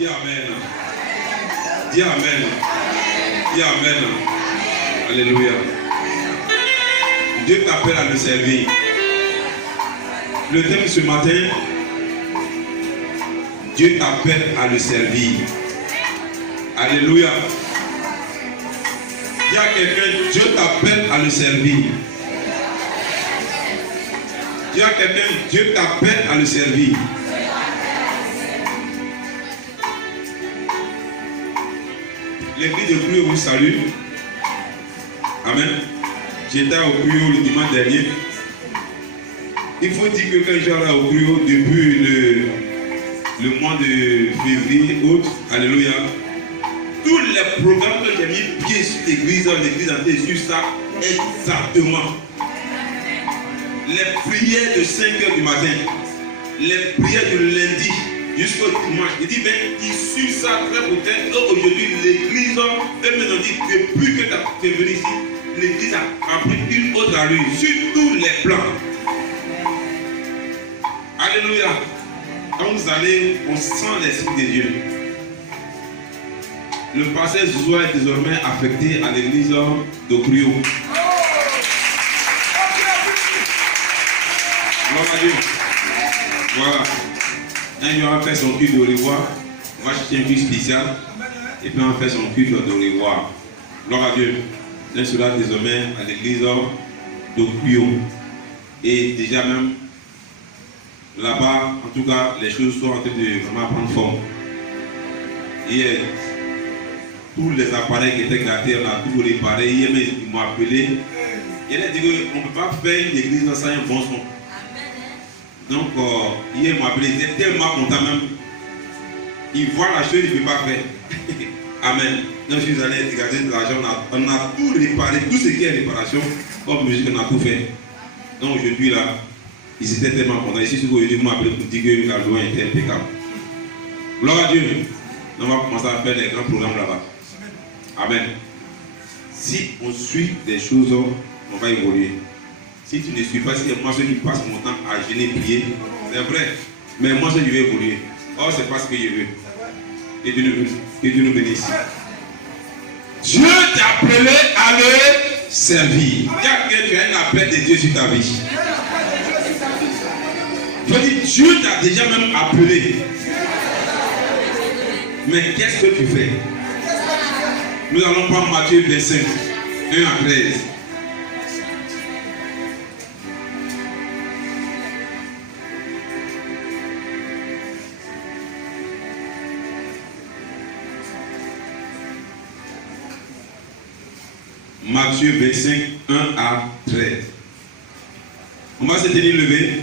Dis Amen. Dis Amen. Dis Amen. Alléluia. Dieu t'appelle à le servir. Le thème ce matin, Dieu t'appelle à le servir. Alléluia. Il y a quelqu'un, Dieu t'appelle à le servir. Il y a quelqu'un, Dieu t'appelle à le servir. L'église de Cuyo vous salue. Amen. J'étais au Cuyo le dimanche dernier. Il faut dire que quand je suis là au Cuyo depuis le mois de février, août, alléluia, tous les programmes que j'ai mis pied sur l'église entière sur ça exactement. Les prières de 5 h du matin, les prières de lundi jusqu'au dimanche. Il dit, ben, il suit ça très peut-être. Aujourd'hui, l'église, eux-mêmes ont dit, depuis que tu as fait venir ici, l'église a pris une autre allure sur tous les plans. Alléluia. Quand vous allez, on sent l'esprit de Dieu. Le pasteur Zoua est désormais affecté à l'église de Cuyo. Gloire à Dieu. Voilà. Un jour, on va faire son culte de revoir. Moi, je tiens un culte spécial. Et puis, on va faire son culte de revoir. Gloire à Dieu. Il sera désormais à l'église de Cuyo. Et déjà même, là-bas, en tout cas, les choses sont en train de vraiment prendre forme. Hier, tous les appareils qui étaient gâtés, on a tout réparé. Hier, ils m'ont appelé. Il a dit qu'on ne peut pas faire une église sans un bon son. Donc, hier, il m'a appelé. Il était tellement content même. Il voit la chose, il ne peut pas faire. Amen. Donc, je suis allé regarder l'argent. On a tout réparé, tout ce qui est réparation. Comme musique, on a tout fait. Donc, aujourd'hui, là, ils étaient tellement contents. Ici, aujourd'hui, ils m'ont appelé pour dire que la loi était impeccable. Gloire à Dieu. On va commencer à faire des grands programmes là-bas. Amen. Si on suit des choses, on va évoluer. Si tu ne suis pas, si moi je passe mon temps à gêner, prier, c'est vrai. Mais moi je vais évoluer. Or, c'est pas ce que je veux. Et Dieu nous bénisse. Dieu t'a appelé à le servir. Tu as un appel de Dieu sur ta vie. Je dis, Dieu t'a déjà même appelé. Mais qu'est-ce que tu fais? Nous allons prendre Matthieu 25, 1 à 13. Matthieu 25, 1 à 13. On va se tenir levé.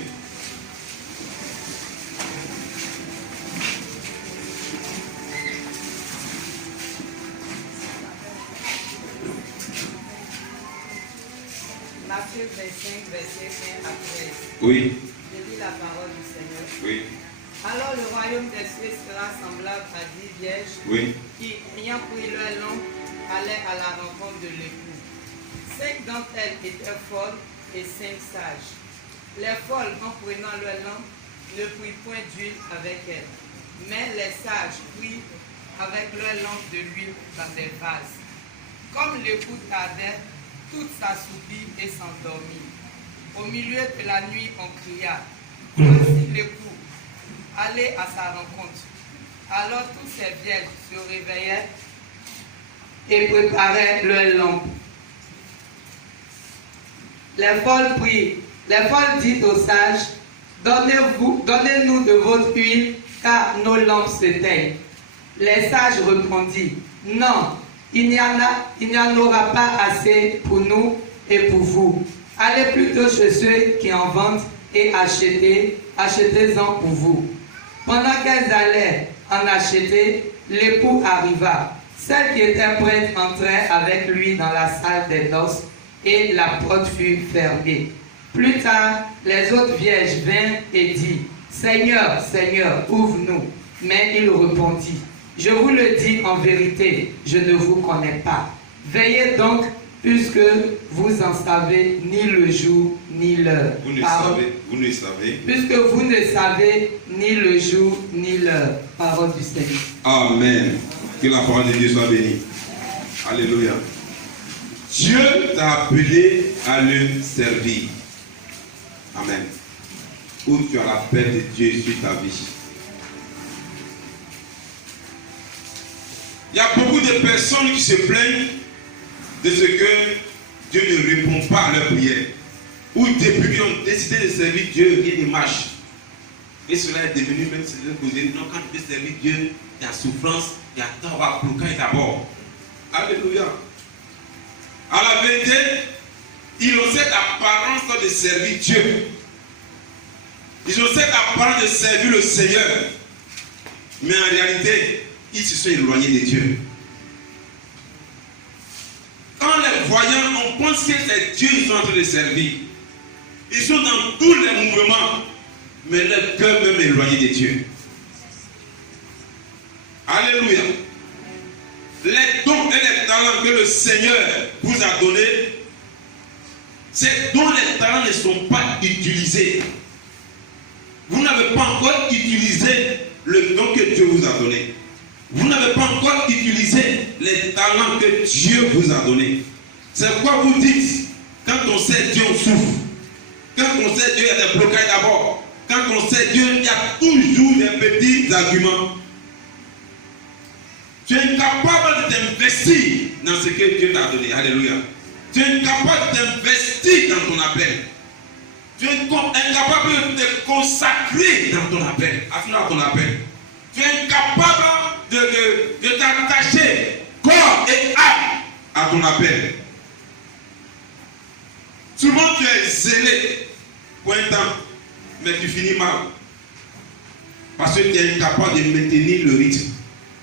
Matthieu 25, verset 1 à 13. Oui. Je lis la parole du Seigneur. Oui. Alors le royaume des cieux sera semblable à 10 vierges qui, ayant pris leur lampe, allaient à la rencontre de l'époux. 5 d'entre elles étaient folles et 5 sages. Les folles, en prenant leur lampe, ne prirent point d'huile avec elles. Mais les sages prirent avec leur lampe de l'huile dans des vases. Comme l'époux tardait, toutes s'assoupirent et s'endormirent. Au milieu de la nuit, on cria, voici l'époux, allez à sa rencontre. Alors tous ces vierges se réveillaient et préparaient leurs lampes. Les folles dirent aux sages, donnez-nous de votre huile, car nos lampes s'éteignent. Les sages répondirent, non, il n'y en aura pas assez pour nous et pour vous. Allez plutôt chez ceux qui en vendent et achetez-en pour vous. Pendant qu'elles allaient en acheter, l'époux arriva. Celle qui était prête entrait avec lui dans la salle des noces et la porte fut fermée. Plus tard, les autres vierges vinrent et dirent, Seigneur, Seigneur, ouvre-nous. Mais il répondit, je vous le dis en vérité, je ne vous connais pas. Veillez donc, puisque vous n'en savez ni le jour ni l'heure. Vous ne savez. Puisque vous ne savez ni le jour ni l'heure. Parole du Seigneur. Amen. Que la parole de Dieu soit bénie. Alléluia. Dieu t'a appelé à le servir. Amen. Où tu as la paix de Dieu sur ta vie. Il y a beaucoup de personnes qui se plaignent de ce que Dieu ne répond pas à leurs prières. Ou depuis qu'ils ont décidé de servir Dieu, rien ne marche. Et cela est devenu même se poser. Non, quand tu veux servir Dieu, il y a souffrance, il y a temps à bloquer d'abord. Alléluia. À la vérité, ils ont cette apparence de servir Dieu. Ils ont cette apparence de servir le Seigneur. Mais en réalité, ils se sont éloignés de Dieu. Quand les voyants, on pense que c'est Dieu qu'ils sont en train de servir. Ils sont dans tous les mouvements, mais leur cœur même éloigné de Dieu. Alléluia. Les dons et les talents que le Seigneur vous a donnés, ces dons et les talents ne sont pas utilisés. Vous n'avez pas encore utilisé le don que Dieu vous a donné. Vous n'avez pas encore utilisé les talents que Dieu vous a donnés. C'est pourquoi vous dites, quand on sait Dieu, on souffre. Quand on sait Dieu, il y a des blocages d'abord. Quand on sait Dieu, il y a toujours des petits arguments. Tu es incapable de t'investir dans ce que Dieu t'a donné. Alléluia. Tu es incapable de t'investir dans ton appel. Tu es incapable de te consacrer dans ton appel. À ton appel. Tu es incapable de t'attacher corps et âme à ton appel. Souvent tu es zélé pour un temps, mais tu finis mal. Parce que tu es incapable de maintenir le rythme.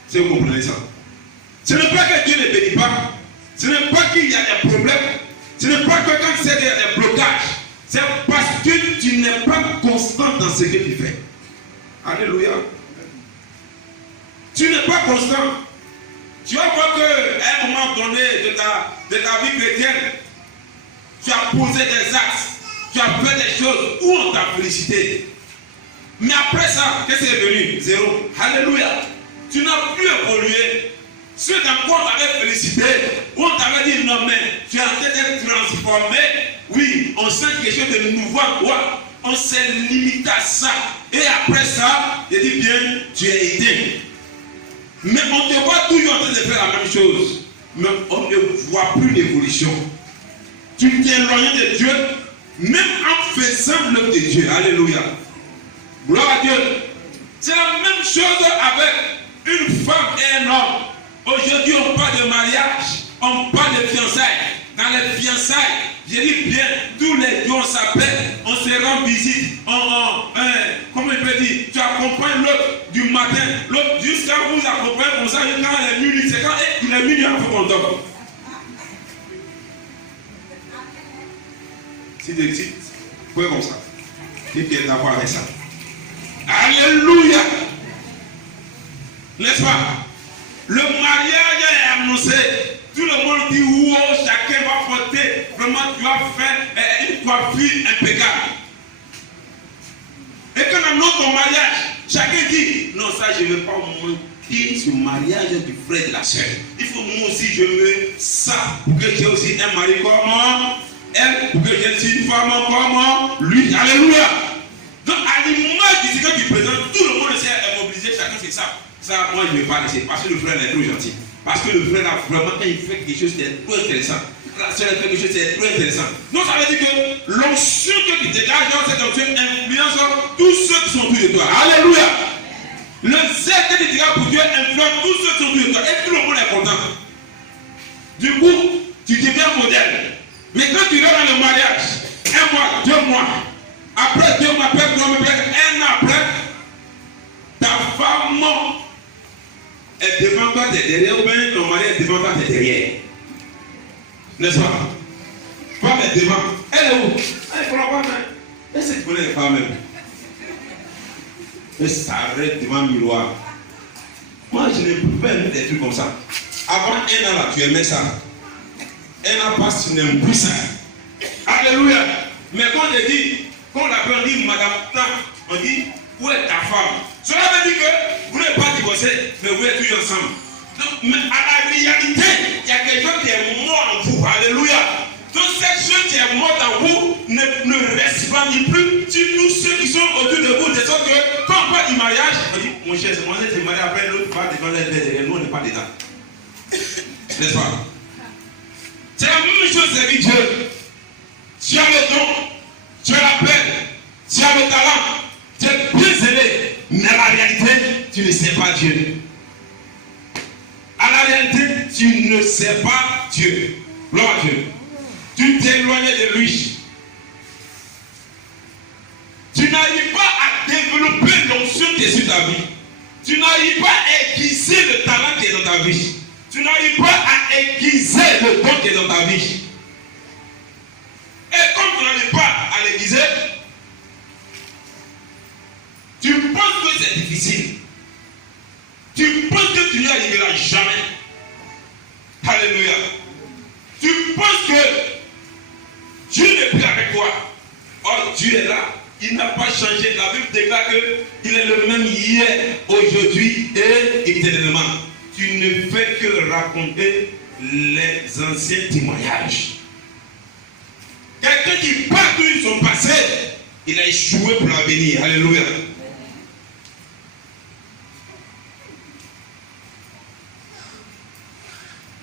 Si vous comprenez ça. Ce n'est pas que Dieu ne bénit pas. Ce n'est pas qu'il y a des problèmes. Ce n'est pas que quand c'est des blocages. C'est parce que tu n'es pas constant dans ce que tu fais. Alléluia. Tu n'es pas constant. Tu vas voir qu'à un moment donné de ta vie chrétienne, tu as posé des actes, tu as fait des choses où on t'a félicité. Mais après ça, qu'est-ce qui est venu? Zéro. Alléluia. Tu n'as plus évolué. Ceux dans quoi on t'avait félicité, où on t'avait dit non mais tu as été transformé. Oui, on sent quelque chose de nouveau à toi. On s'est limité à ça. Et après ça, je dis bien, tu es aidé. Mais on te voit toujours en train de faire la même chose. Mais on ne voit plus l'évolution. Tu t'es éloigné de Dieu, même en faisant l'œuvre de Dieu. Alléluia. Gloire à Dieu. C'est la même chose avec une femme et un homme. Aujourd'hui, on parle de mariage, on parle de fiançailles. Dans les fiançailles, je dis bien, tous les jours on s'appelle, on se rend visite, comment il peut dire, tu accompagnes l'autre du matin, l'autre jusqu'à vous accompagner comme ça, quand il est minuit, c'est quand il est minuit, il faut qu'on dort. Si tu dis, quoi comme ça, tu es d'accord avec ça. Alléluia. N'est-ce pas? Le mariage est annoncé. Tout le monde dit wow, chacun va porter. Vraiment, tu vas faire une coiffure impeccable. Et quand on annonce ton mariage, chacun dit non, ça je ne vais pas manquer ce mariage du frère et de la soeur. Il faut moi aussi, je veux ça pour que j'ai aussi un mari comme moi, elle, pour que j'ai aussi une femme comme lui. Alléluia. Donc, à l'image du Seigneur qui présente, tout le monde est mobilisé, chacun fait ça. Ça, moi, je ne vais pas laisser parce que le frère est trop gentil. Parce que le frère, a vraiment, quand il fait quelque chose, c'est trop intéressant. La soeur fait quelque chose, c'est trop intéressant. Donc, ça veut dire que l'onction que tu dégages dans cette onction influence tous ceux qui sont autour de toi. Alléluia. Le zèle que tu dégages pour Dieu influence tous ceux qui sont autour de toi. Et tout le monde est content. Du coup, tu deviens modèle. Mais quand tu vas dans le mariage, 1 mois, 2 mois, après 2 mois, après 3 mois, après 1 an après, ta femme est devant toi, t'es derrière, ou bien ton mari est devant toi, t'es derrière. N'est-ce pas? Femme est devant. Elle est où? Elle ne comprend pas. Est-ce que tu connais les femmes même? Elle s'arrête devant le miroir. Moi, je ne peux pas aimer des trucs comme ça. Avant 1 an, là, tu aimais ça. Elle n'a pas son impuissance. Alléluia. Mais quand on dit, quand on appelle, on dit madame, on dit, où est ta femme? Cela veut dire que vous n'êtes pas divorcé, mais vous êtes toujours ensemble. Donc, mais à la réalité, il y a quelqu'un qui est mort en vous. Alléluia. Donc cette chose qui est morte en vous ne resplendit plus sur tous ceux qui sont autour de vous. De sorte que quand on parle du mariage, on dit, mon cher, moi j'ai été marié après l'autre part devant les nous on n'est pas dedans. N'est-ce pas? C'est la même chose avec Dieu. Tu as le don, tu as la peine, tu as le talent, tu es bien zélé, mais à la réalité, tu ne sais pas Dieu. À la réalité, tu ne sais pas Dieu. Gloire à Dieu. Tu t'éloignes de lui. Tu n'arrives pas à développer l'onction qui est sur ta vie. Tu n'arrives pas à aiguiser le talent qui est dans ta vie. Tu n'arrives pas à aiguiser le don qui est dans ta vie. Et comme tu n'arrives pas à l'aiguiser, tu penses que c'est difficile. Tu penses que tu n'y arriveras jamais. Alléluia. Tu penses que Dieu n'est plus avec toi. Or, Dieu est là. Il n'a pas changé. La Bible déclare qu'il est le même hier, aujourd'hui et éternellement. Tu ne fais que raconter les anciens témoignages. Quelqu'un qui part de son passé, il a échoué pour l'avenir. Alléluia.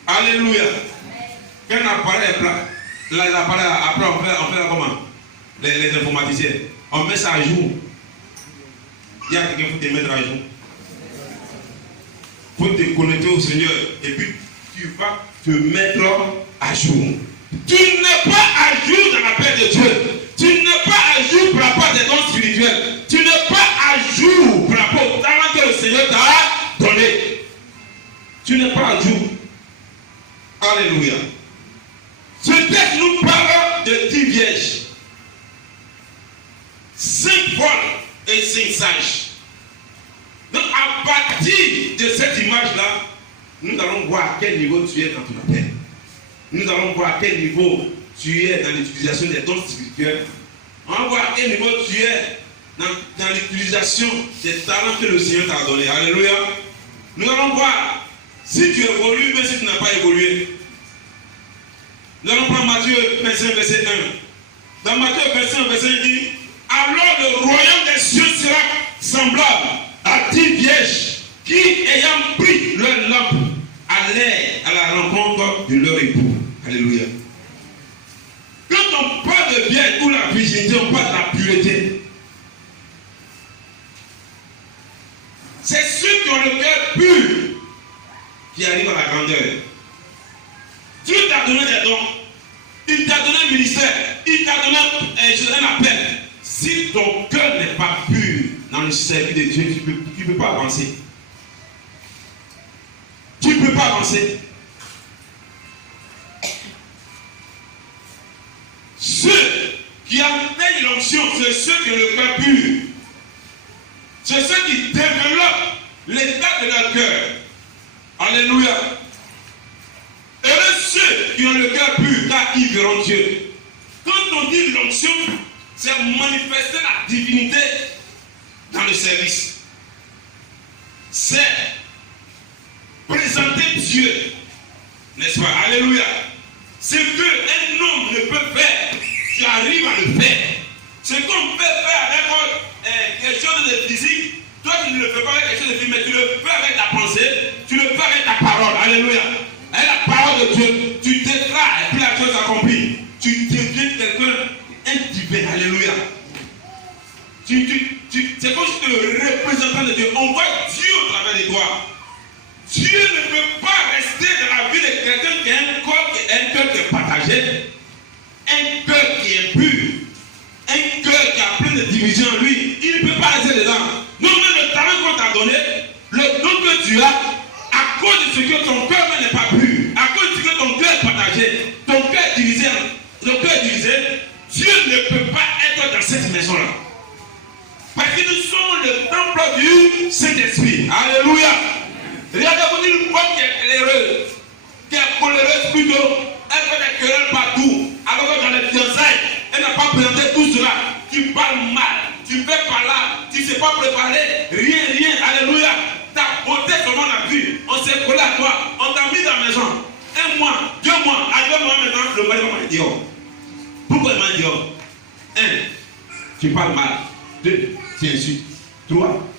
Alléluia. Quand un appareil est plat, l'appareil, après on fait comment? Les informaticiens. On met ça à jour. Il y a quelqu'un qui faut te mettre à jour. Il faut te connecter au Seigneur. Et puis tu vas te mettre à jour. Tu n'es pas à jour dans la paix de Dieu. Tu n'es pas à jour par rapport à tes dons spirituels. Tu n'es pas à jour par rapport au talent que le Seigneur t'a donné. Tu n'es pas à jour. Alléluia. Ce texte nous parle de 10 vierges, 5 folles et 5 sages. Donc à partir de cette image-là, nous allons voir à quel niveau tu es dans ton appel. Nous allons voir à quel niveau tu es dans l'utilisation des dons spirituels. On va voir à quel niveau tu es dans l'utilisation des talents que le Seigneur t'a donné. Alléluia. Nous allons voir si tu évolues, mais si tu n'as pas évolué. Nous allons prendre Matthieu 25, verset 1. Dans Matthieu 25, verset 1, il dit, alors le royaume des cieux sera semblable à 10 vierges qui, ayant pris leur lampe, allaient à la rencontre de leur époux. Alléluia. Quand on parle de vierge ou la virginité, on parle de la pureté. C'est ceux qui ont le cœur pur qui arrivent à la grandeur. Dieu t'a donné des dons, il t'a donné un ministère, il t'a donné un appel. Si ton cœur n'est pas pur dans le service de Dieu, tu ne peux pas avancer. Tu ne peux pas avancer. Ceux qui atteignent l'onction, c'est ceux qui ont le cœur pur. C'est ceux qui développent l'état de leur cœur. Alléluia. Heureux ceux qui ont le cœur pur, car ils verront Dieu. Quand on dit l'onction, c'est manifester la divinité dans le service. C'est présenter Dieu. N'est-ce pas? Alléluia. Ce qu'un homme ne peut faire, tu arrives à le faire. Ce qu'on peut faire avec quelque chose de physique, toi tu ne le fais pas avec quelque chose de physique, mais tu le fais avec ta pensée, tu le fais avec ta parole. Alléluia. Avec la parole de Dieu, tu déclares et puis la chose accomplie. Tu deviens quelqu'un, un divin. Alléluia. C'est comme si tu es le représentant de Dieu. On voit Dieu au travers de toi. Dieu ne peut pas rester dans la vie de quelqu'un qui a un cœur qui est partagé, un cœur qui est pur, un cœur qui a plein de divisions en lui. Il ne peut pas rester dedans. Non, mais le talent qu'on t'a donné, le don que tu as, à cause de ce que ton cœur n'est pas pur, à cause de ce que ton cœur est partagé, ton cœur est divisé, Dieu ne peut pas être dans cette maison-là. Parce que nous sommes le temple du Saint-Esprit. Alléluia. Regardez-vous une femme qui est coléreuse plutôt, Elle fait des querelles partout. Alors que dans les fiançailles, elle n'a pas présenté tout cela. Tu parles mal, tu fais par là, tu ne sais pas préparer, rien. Alléluia. Ta beauté, comment on a vu? On s'est collé à toi, on t'a mis dans la maison. 1 mois, 2 mois, à 2 mois maintenant, le mari va dire. Pourquoi il m'a dit? 1, tu parles mal. 2, tu insultes. 3,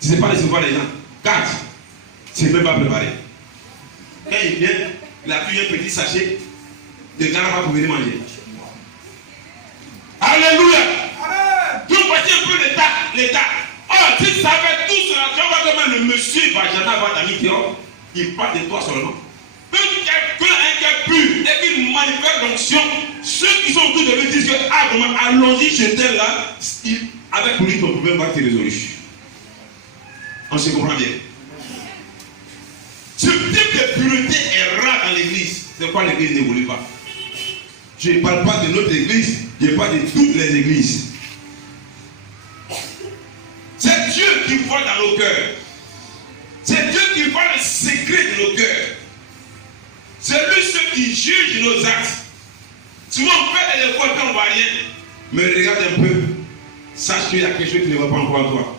tu ne sais pas recevoir les gens. 4, tu ne sais même pas préparer. Quand il vient, il a pris un petit sachet de garaba pour venir manger. Alléluia. Tu voici un peu l'état. Oh, si tu savais tout cela, tu vas voir le monsieur va jamais avoir d'amis dehors. Il parle de toi seulement. Quand quelqu'un a un cœur pur et qu'il manifeste l'onction, ceux qui sont autour de lui disent que vraiment, allons-y chez tel là, avec lui ton problème va être résolu. On se comprend bien. Ce type de pureté est rare dans l'église. C'est pourquoi l'église n'évolue pas. Je ne parle pas de notre église, je parle de toutes les églises. C'est Dieu qui voit dans nos cœurs. C'est Dieu qui voit le secret de nos cœurs. C'est lui ceux qui juge nos actes. Souvent on fait des fois qu'on ne voit rien. Mais regarde un peu. Sache qu'il y a quelque chose qui ne va pas encore en toi.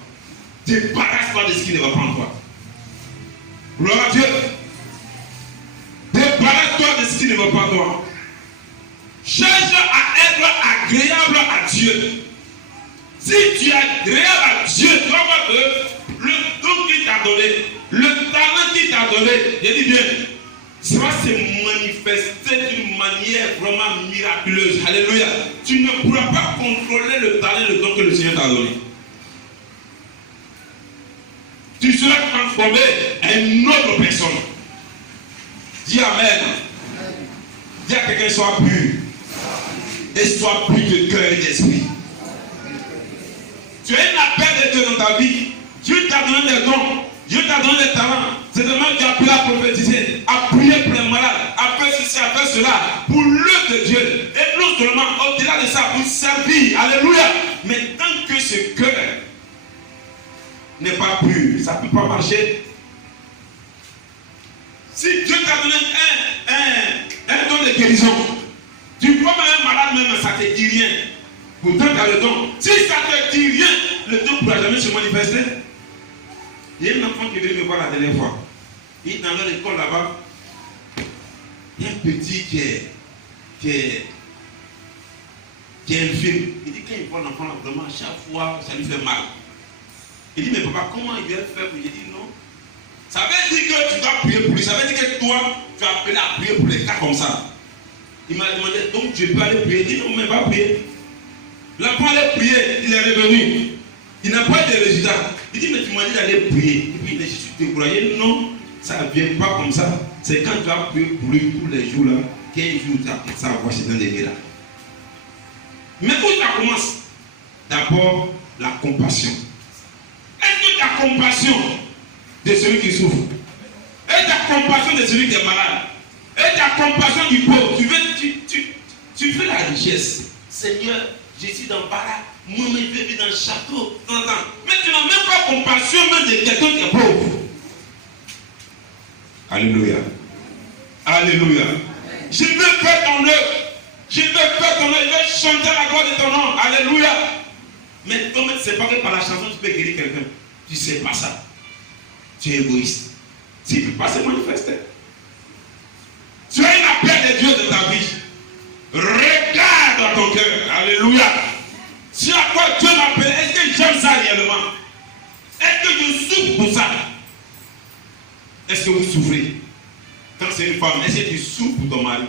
Débarrasse-toi de ce qui ne va pas en toi. Gloire à Dieu. Débarrasse-toi de ce qui ne va pas en toi. Cherche à être agréable à Dieu. Si tu es agréable à Dieu, tu vas voir que le don qu'il t'a donné, le talent qu'il t'a donné, je dis bien, ça va se manifester d'une manière vraiment miraculeuse. Alléluia. Tu ne pourras pas contrôler le talent et le don que le Seigneur t'a donné. Tu seras transformé en une autre personne. Dis Amen. Dis à quelqu'un, sois pur. Et sois pur de cœur et d'esprit. Tu as une appel de Dieu dans ta vie. Dieu t'a donné des dons. Dieu t'a donné des talents. C'est vraiment que tu as appris à prophétiser, à prier pour les malades, à faire ceci, à faire cela, pour l'œuvre de Dieu. Et non seulement au-delà de ça, pour servir. Alléluia. Mais tant que ce cœur n'est pas pur, ça ne peut pas marcher. Si Dieu t'a donné un don de guérison, tu vois même un malade, même ça ne te dit rien. Pourtant, tu as le don. Si ça ne te dit rien, le don ne pourra jamais se manifester. Il y a un enfant qui est venu me voir la dernière fois. Il est dans leur école là-bas. Il y a un petit qui est infirme. Il dit, quand il voit l'enfant là, vraiment, chaque fois, ça lui fait mal. Il dit, mais papa, comment il vient faire? Il dit, non. Ça veut dire que tu dois prier pour lui. Ça veut dire que toi, tu as appelé à prier pour les cas comme ça. Il m'a demandé, donc tu peux aller prier? Il dit, non, mais pas prier. L'enfant allait prier, il est revenu. Il n'a pas de résultat. Il dit, mais tu m'as dit d'aller prier. Et puis, je suis découragé. Non, ça ne vient pas comme ça. C'est quand tu as prié pour lui tous les jours là, qu'un jour tu as ça à voir chez un des miracles. Mais où ça commence? D'abord, la compassion. Est-ce que tu as compassion de celui qui souffre? Est-ce que tu as compassion de celui qui est malade? Est-ce que tu as compassion du pauvre? Tu veux la richesse. Seigneur, je suis dans le paradis. Moi, je vais vivre dans le château. Mais tu n'as même pas compassion même de quelqu'un qui est pauvre. Alléluia. Alléluia. Je veux faire ton œuvre. Je veux faire ton œuvre. Je veux chanter la gloire de ton nom. Alléluia. Mais comme tu ne sais pas que par la chanson tu peux guérir quelqu'un, tu ne sais pas ça. Tu es égoïste. Tu ne peux pas se manifester. Tu as une appel de Dieu de ta vie. Regarde dans ton cœur. Alléluia. Si à quoi Dieu m'appelle, est-ce que j'aime ça réellement? Est-ce que je souffre pour ça? Est-ce que vous souffrez? Quand c'est une femme, est-ce que tu souffres pour ton mari?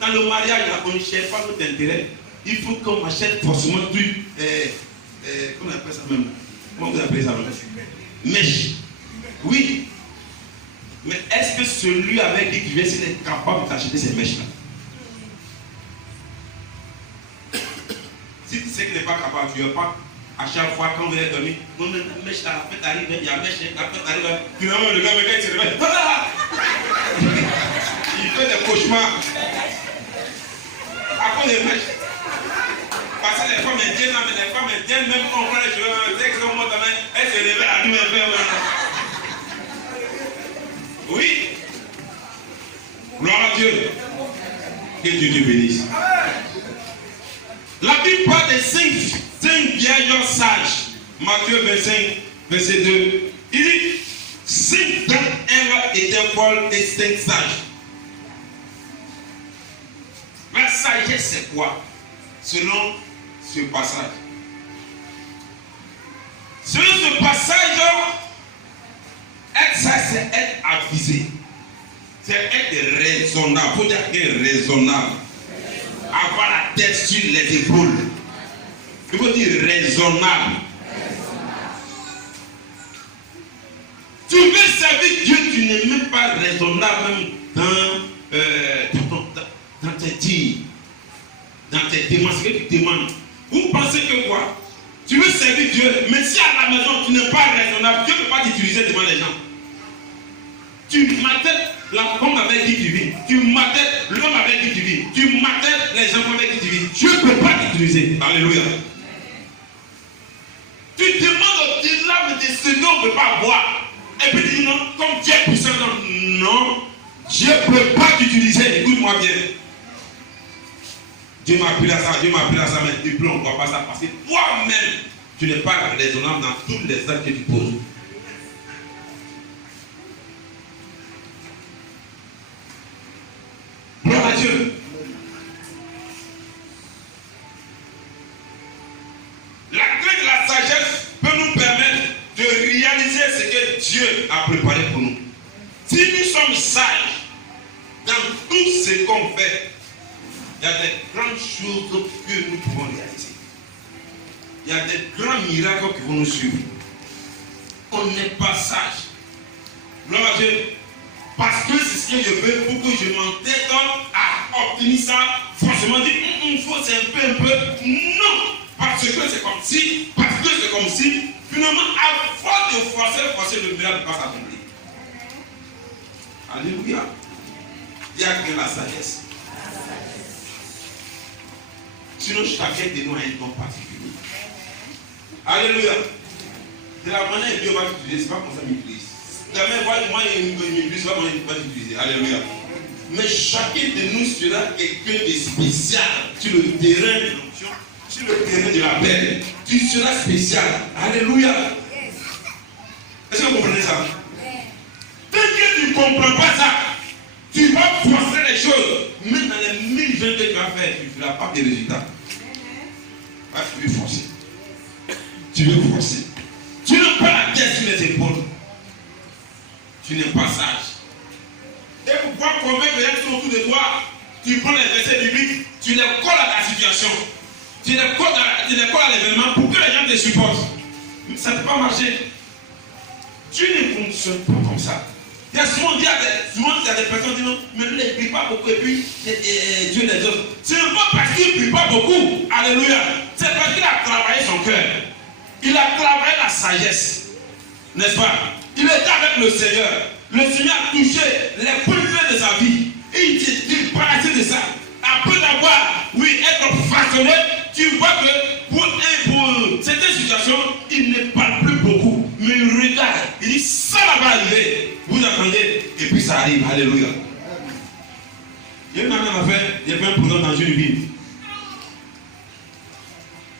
Dans le mariage, on ne cherche pas notre intérêt. Il faut qu'on achète forcément tout. Comment on appelle ça même? Comment vous appelez ça même? Mèche. Oui. Mais est-ce que celui avec qui tu viens, s'il est capable de t'acheter ces mèches-là? Si tu sais qu'il n'est pas capable, tu ne veux pas. À chaque fois, quand vous allez dormir, la mèche, la fête arrive, il y a la mèche, la fête arrive. Finalement, le gars, il se réveille. Il fait des cauchemars. À cause des mèches. Parce que les femmes indiennes, même quand on prend les cheveux, dès qu'elles sont mortes, elles se réveillent à nous et faire. Oui. Gloire à Dieu. Que Dieu te bénisse. La Bible parle des cinq vieillards sages. Matthieu 25, verset 2. Il dit 5 d'entre elles étaient folles et 5 sages. La sagesse, c'est quoi? Selon ce passage. Selon ce passage, être sage, c'est être avisé. C'est être raisonnable. Il faut dire être raisonnable. Avoir la tête sur les épaules. Il faut dire raisonnable. Tu veux servir Dieu, tu n'es même pas raisonnable même dans tes dires, dans tes demandes, ce que tu demandes. Vous pensez que quoi? Tu veux servir Dieu, mais si à la maison tu n'es pas raisonnable, Dieu ne peut pas t'utiliser devant les gens. Tu m'attends la femme avec qui tu vis, tu m'attends l'homme avec qui tu vis, tu m'attends les enfants avec qui tu vis. Dieu ne peut pas t'utiliser. Alléluia. Tu demandes au diable de ce dont on ne peut pas voir. Et puis tu dis non, comme Dieu est puissant, non, Dieu ne peut pas t'utiliser. Écoute-moi bien. Dieu m'a appris à ça, mais depuis on ne voit pas ça parce que toi-même, tu n'es pas raisonnable dans tous les actes que tu poses. Gloire à Dieu. La clé de la sagesse peut nous permettre de réaliser ce que Dieu a préparé pour nous. Si nous sommes sages dans tout ce qu'on fait, il y a des grandes choses que nous pouvons réaliser. Il y a des grands miracles qui vont nous suivre. On n'est pas sage. Gloire à Dieu. Parce que c'est ce que je veux pour que je m'entête à obtenir ça. Forcément dire, il faut c'est un peu. Non. Parce que c'est comme si. Parce que c'est comme si. Finalement, à force de forcer, le miracle ne va pas s'accomplir. Alléluia. Il y a que la sagesse. Sinon, chacun de nous a un don particulier. Alléluia. De la manière que Dieu va t'utiliser, ce n'est pas comme ça qu'il m'utilise. Jamais, moi, il m'utilise, pas moi, il va t'utiliser. Alléluia. Mais chacun de nous sera quelqu'un de spécial sur le terrain de l'onction, sur le terrain de la paix. Tu seras spécial. Alléluia. Est-ce que vous comprenez ça? Tant que tu ne comprends pas ça, tu vas forcer les choses. Même dans les 1000 jeunes que tu vas faire, tu ne feras pas de résultats. Ah, tu veux forcer. Tu veux forcer. Tu n'as pas la tête sur les épaules. Tu n'es pas sage. Et pour pouvoir convaincre les gens qui sont autour de toi, tu prends les versets bibliques, tu les colles à ta situation. Tu les colles à l'événement pour que les gens te supportent. Ça ne peut pas marcher. Tu ne fonctionnes pas comme ça. Il y a souvent dit il y a des personnes qui disent non, mais lui ne prie pas beaucoup et puis Dieu les autres. Ce n'est pas parce qu'il ne prie pas beaucoup, alléluia, c'est parce qu'il a travaillé son cœur. Il a travaillé la sagesse, n'est-ce pas? Il était avec le Seigneur. Le Seigneur a touché les points de sa vie. Et il s'est débarrassé de ça. Après d'avoir, être façonné, tu vois que pour certaines situations, il ne parle plus beaucoup. Mais il regarde, il dit ça va arriver. Vous attendez, et puis ça arrive. Alléluia. Il y a une affaire, il y avait un programme dans une ville.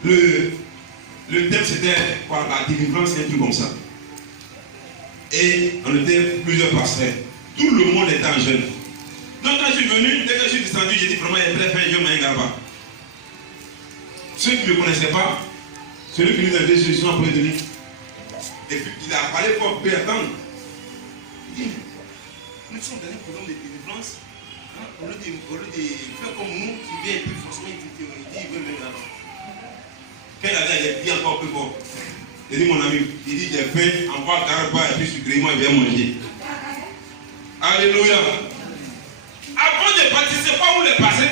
Le thème c'était quoi? La délivrance, un truc comme ça. Et on était plusieurs pasteurs. Tout le monde était en jeûne. Donc quand je suis venu, dès que je suis descendu, j'ai dit vraiment il est très fin, Dieu m'a engagé. Ceux qui ne me connaissaient pas, celui qui nous a dit, je suis en train de dire. Et puis il a parlé pour bien attendre. Il dit, nous sommes dans un programme de délivrance. Au lieu de faire comme nous, tu viens et puis forcément il dit, il veut venir là-bas. Quand il a dit, il est bien encore plus fort. Il dit, mon ami, il dit, j'ai faim, encore 40 pas et puis sucré, moi, je viens manger. Alléluia. Avant de participer, pas où le passer,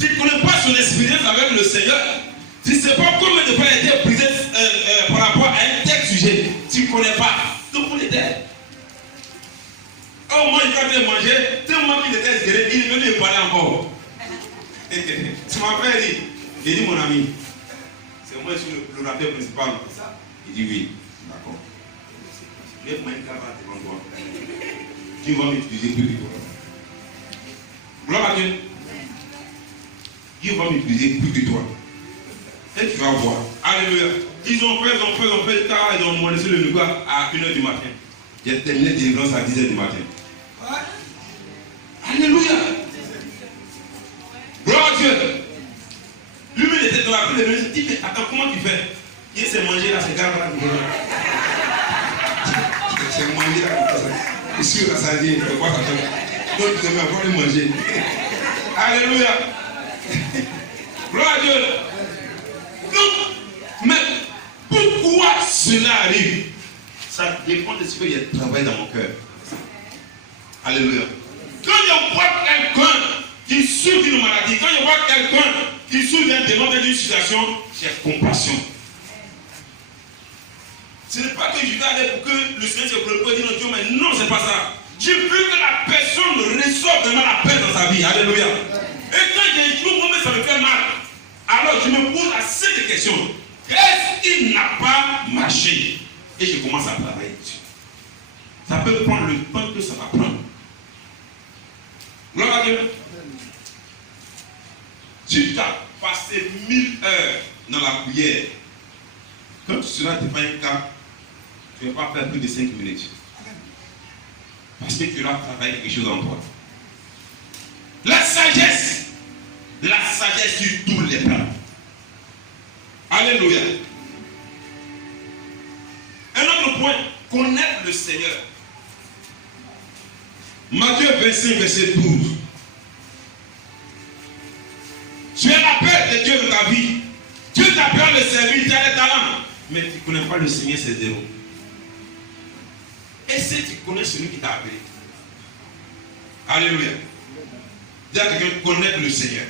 tu ne connais pas son expérience avec le Seigneur. Tu ne sais pas combien de fois il a été brisé par rapport à un tel sujet. Tu ne connais pas. Tout le monde était. Au moins, il a bien mangé. Tellement qu'il était géré, il est venu me parler encore. Tu m'appelles, il dit, mon ami, c'est moi, je suis le rappeur principal. Il dit oui, d'accord. Je vais mettre une cravate devant toi. Tu vas m'utiliser plus vite. Gloire à Dieu. Dieu va m'utiliser plus que toi. Et tu vas voir. Alléluia. Ils ont fait, car ils ont laissé le nougat à 1h du matin. J'ai terminé la délivrance à 10h du matin. Alléluia. Gloire à Dieu. Lui-même était dans la prière, il me dit, mais attends, comment tu fais? Il s'est mangé là, c'est grave là. C'est mangé là, c'est sûr, là, ça dit, il faut voir ça. Donc, tu devais avoir le manger. Alléluia. Gloire à Dieu. Donc, mais pourquoi cela arrive? Ça dépend de ce qu'il y a de travail dans mon cœur. Alléluia. Quand je vois quelqu'un qui souffre d'une maladie, quand je vois quelqu'un qui souffre d'un démon, d'une situation, j'ai compassion. Ce n'est pas que je vais aller pour que le Seigneur se préoccupe et dire Dieu, mais non, c'est pas ça. Je veux que la personne reçoive vraiment la paix dans sa vie. Alléluia. Et quand j'ai dit, moi, ça me fait mal, alors je me pose à cette question. Qu'est-ce qui n'a pas marché? Et je commence à travailler dessus. Ça peut prendre le temps que ça va prendre. Gloire à Dieu. Tu t'as passé 1000 heures dans la prière. Quand tu seras devant un cas, tu ne vas pas faire plus de 5 minutes. Parce que tu auras travaillé quelque chose en toi. La sagesse sur tous les plans. Alléluia. Un autre point, connaître le Seigneur. Matthieu 25, verset 12. Tu as la paix de Dieu dans ta vie. Dieu t'apprend le servir, tu as les talents. Mais tu ne connais pas le Seigneur, c'est zéro. Et si tu connais celui qui t'a appelé? Alléluia. Dis à quelqu'un, connaître le Seigneur.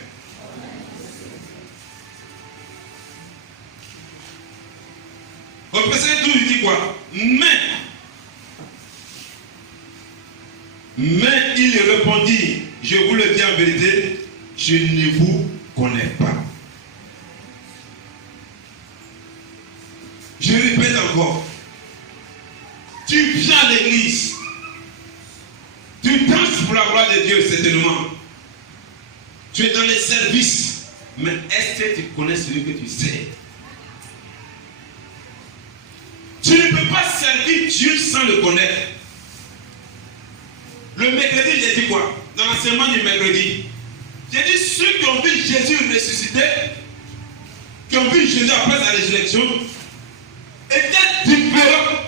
Au verset 12, il dit quoi? Mais il répondit, je vous le dis en vérité, je ne vous connais pas. Je répète encore. Tu viens à l'église. Tu danses pour la gloire de Dieu, certainement. Tu es dans les services. Mais est-ce que tu connais celui que tu sais? Tu ne peux pas servir Dieu sans le connaître. Le mercredi, j'ai dit quoi? Dans l'enseignement du mercredi, j'ai dit ceux qui ont vu Jésus ressuscité, qui ont vu Jésus après sa résurrection, étaient différents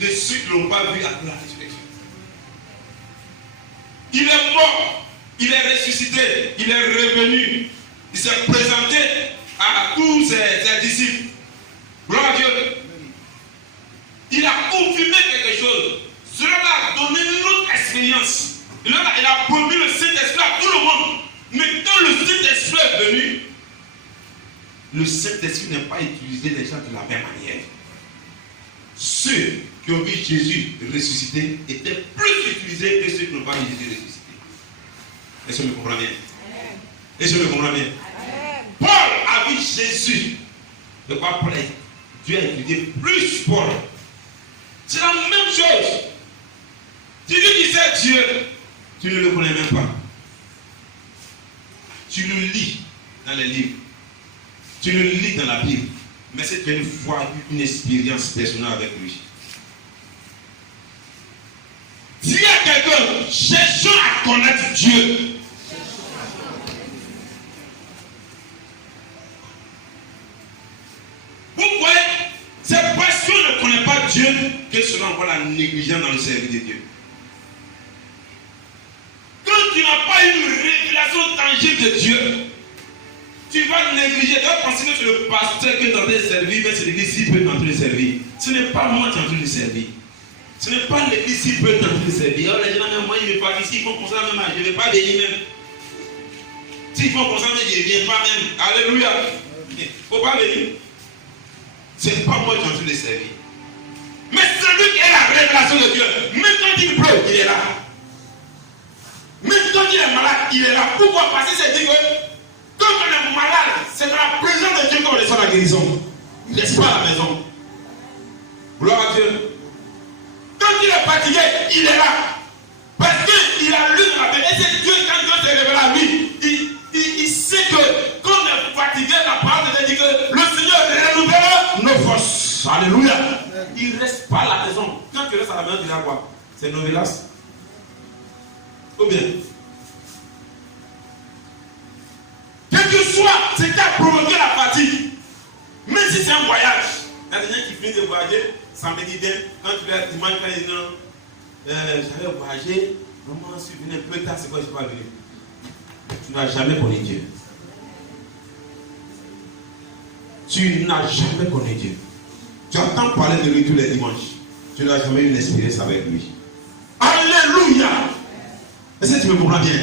de ceux qui ne l'ont pas vu après la résurrection. Il est mort, il est ressuscité, il est revenu, il s'est présenté à tous ses disciples. Gloire à Dieu. Il a confirmé quelque chose. Cela a donné une autre expérience. Il a promis le Saint-Esprit à tout le monde. Mais quand le Saint-Esprit est venu, le Saint-Esprit n'a pas utilisé les gens de la même manière. Ceux qui ont vu Jésus ressuscité étaient plus utilisés que ceux qui n'ont pas vu Jésus ressuscité. Est-ce que vous me comprenez bien? Est-ce que vous me comprenez bien? Paul a vu Jésus. De quoi Paul est? Dieu a utilisé plus Paul. C'est la même chose. Tu dis qu'il c'est Dieu, tu ne le connais même pas. Tu le lis dans les livres. Tu le lis dans la Bible. Mais c'est une fois une expérience personnelle avec lui. Dis à quelqu'un, cherchons à connaître Dieu. Pourquoi? C'est parce qu'on ne connaît pas Dieu que cela envoie la négligence dans le service de Dieu. Quand tu n'as pas une révélation tangible de Dieu, tu vas négliger, tu vas penser que c'est le pasteur qui est en train de servir, mais c'est l'église qui peut t'entrer de servir. Ce n'est pas moi qui est en train de servir. Ce n'est pas l'église qui peut t'entrer de servir. Alors les gens, même moi, ils ne partent ici, ils font comme ça même, je ne vais pas venir même. S'ils font comme ça, mais je ne viens pas même. Alléluia. Il ne faut pas venir. Ce n'est pas moi qui est en train de servir. Mais celui qui est la révélation de Dieu, même quand il pleut, il est là. Même quand il est malade, il est là. Pourquoi? Parce que c'est dit que quand on est malade, c'est dans la présence de Dieu qu'on reçoit la guérison. N'est-ce pas à la maison? Gloire à Dieu. Quand il est fatigué, il est là. Parce qu'il a lu dans la Bible. Et c'est Dieu, quand Dieu s'est révélé à lui, il sait que Alléluia. Il ne reste pas à la maison. Quand tu restes à la maison, tu dis quoi? C'est novelas. Ou bien? Quel que soit ce qui a provoqué la fatigue, même si c'est un voyage, il y a des gens qui finissent de voyager, ça me dit bien, quand tu vas dimanche, quand ils disent non, j'avais voyagé, maman, je suis venu un peu tard, c'est quoi, je ne suis pas venu. Tu n'as jamais connu Dieu. Tu n'as jamais connu Dieu. Tu entends parler de lui tous les dimanches. Tu n'as jamais eu une expérience avec lui. Alléluia. Est-ce que tu me comprends bien?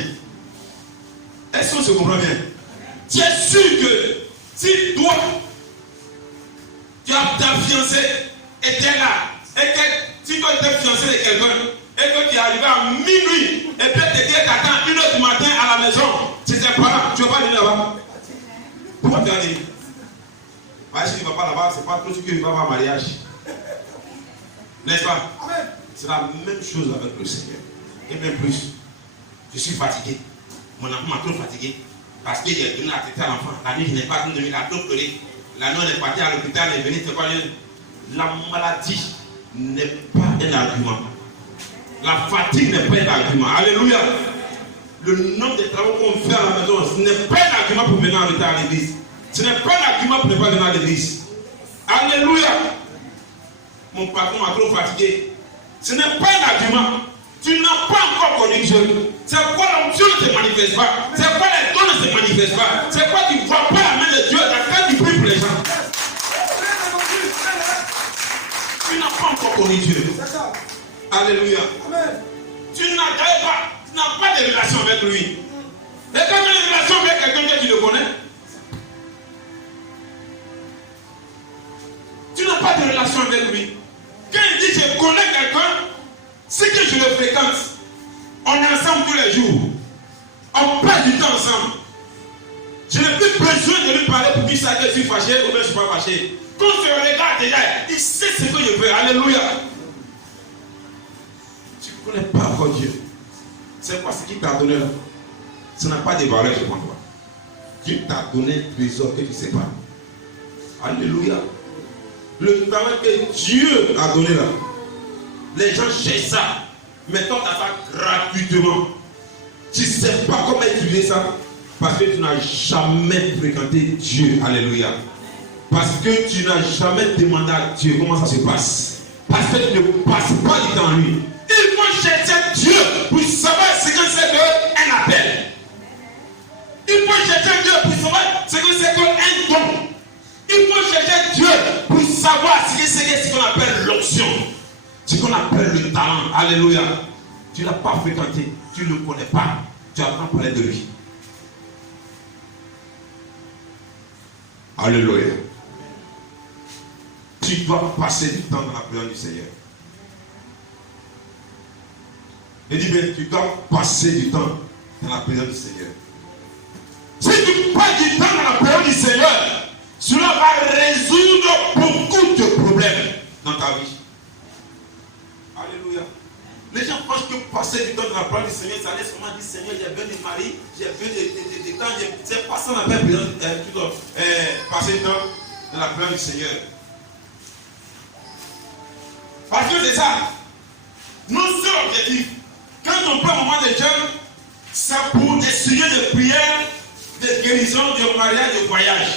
Est-ce qu'on se comprend bien? Tu es sûr que si toi, tu as ta fiancée était là, et que si toi tu es fiancé de quelqu'un, et que tu es arrivé à minuit, et puis tu t'attends 1h du matin à la maison, c'est tes parents, tu ne vas pas venir là-bas. Pourquoi tu vas venir? Si tu ne vas pas là-bas, c'est pas tout ce que tu vas avoir mariage. N'est-ce pas? C'est la même chose avec le Seigneur. Et même plus. Je suis fatigué. Mon enfant m'a trop fatigué. Parce qu'il est venu à traiter à l'enfant. La nuit, je n'ai pas dormi, il a trop pleuré. La nuit, on est parti à l'hôpital, il est venu, c'est quoi? La maladie n'est pas un argument. La fatigue n'est pas un argument. Alléluia. Le nombre de travaux qu'on fait à la maison, ce n'est pas un argument pour venir en retard à l'église. Ce n'est pas un argument pour ne pas venir à l'église. Alléluia. Mon patron m'a trop fatigué. Ce n'est pas un argument. Tu n'as pas encore connu Dieu. C'est quoi l'onction ne se manifeste pas? C'est quoi les dons ne se manifestent pas? C'est quoi tu ne vois pas la main de Dieu quand tu pries pour les gens? Tu n'as pas encore connu Dieu. Alléluia. Tu n'as pas de relation avec lui. Et quand tu as une relation avec quelqu'un que tu le connais, tu n'as pas de relation avec lui. Quand il dit je connais quelqu'un, c'est que je le fréquente. On est ensemble tous les jours. On passe du temps ensemble. Je n'ai plus besoin de lui parler pour qu'il sache que je suis fâché ou bien je ne suis pas fâché. Quand je regarde déjà, il sait ce que je veux. Alléluia. Tu ne connais pas encore Dieu. C'est quoi ce qu'il t'a donné là? Ce n'a pas de valeur devant toi. Dieu t'a donné un trésor que tu ne sais pas. Alléluia. Le travail que Dieu a donné là, les gens cherchent ça. Mais toi, tu as ça gratuitement. Tu ne sais pas comment utiliser ça. Parce que tu n'as jamais fréquenté Dieu. Alléluia. Parce que tu n'as jamais demandé à Dieu comment ça se passe. Parce que tu ne passes pas du temps en lui. Il faut chercher Dieu pour savoir ce que c'est qu'un appel. Il faut chercher Dieu pour savoir ce que c'est qu'un don. Il faut chercher Dieu pour savoir ce que c'est ce qu'on appelle l'onction. Ce qu'on appelle le talent. Alléluia. Tu ne l'as pas fréquenté. Tu ne le connais pas. Tu apprends à parler de lui. Alléluia. Tu dois passer du temps dans la présence du Seigneur. Et dis bien, tu dois passer du temps dans la présence du Seigneur. Si tu passes du temps dans la présence du Seigneur, cela va résoudre beaucoup de problèmes dans ta vie. Alléluia. Les gens pensent que passer du temps dans la présence du Seigneur, ça laisse comment dire Seigneur, j'ai besoin de mari, j'ai besoin de temps, c'est pas ça qu'on appelle passer du temps dans la présence du Seigneur. Parce que c'est ça. Notre seul objectif, quand on prend un moment de jeûne, c'est pour essayer de prière, de guérison, de mariage, de voyage.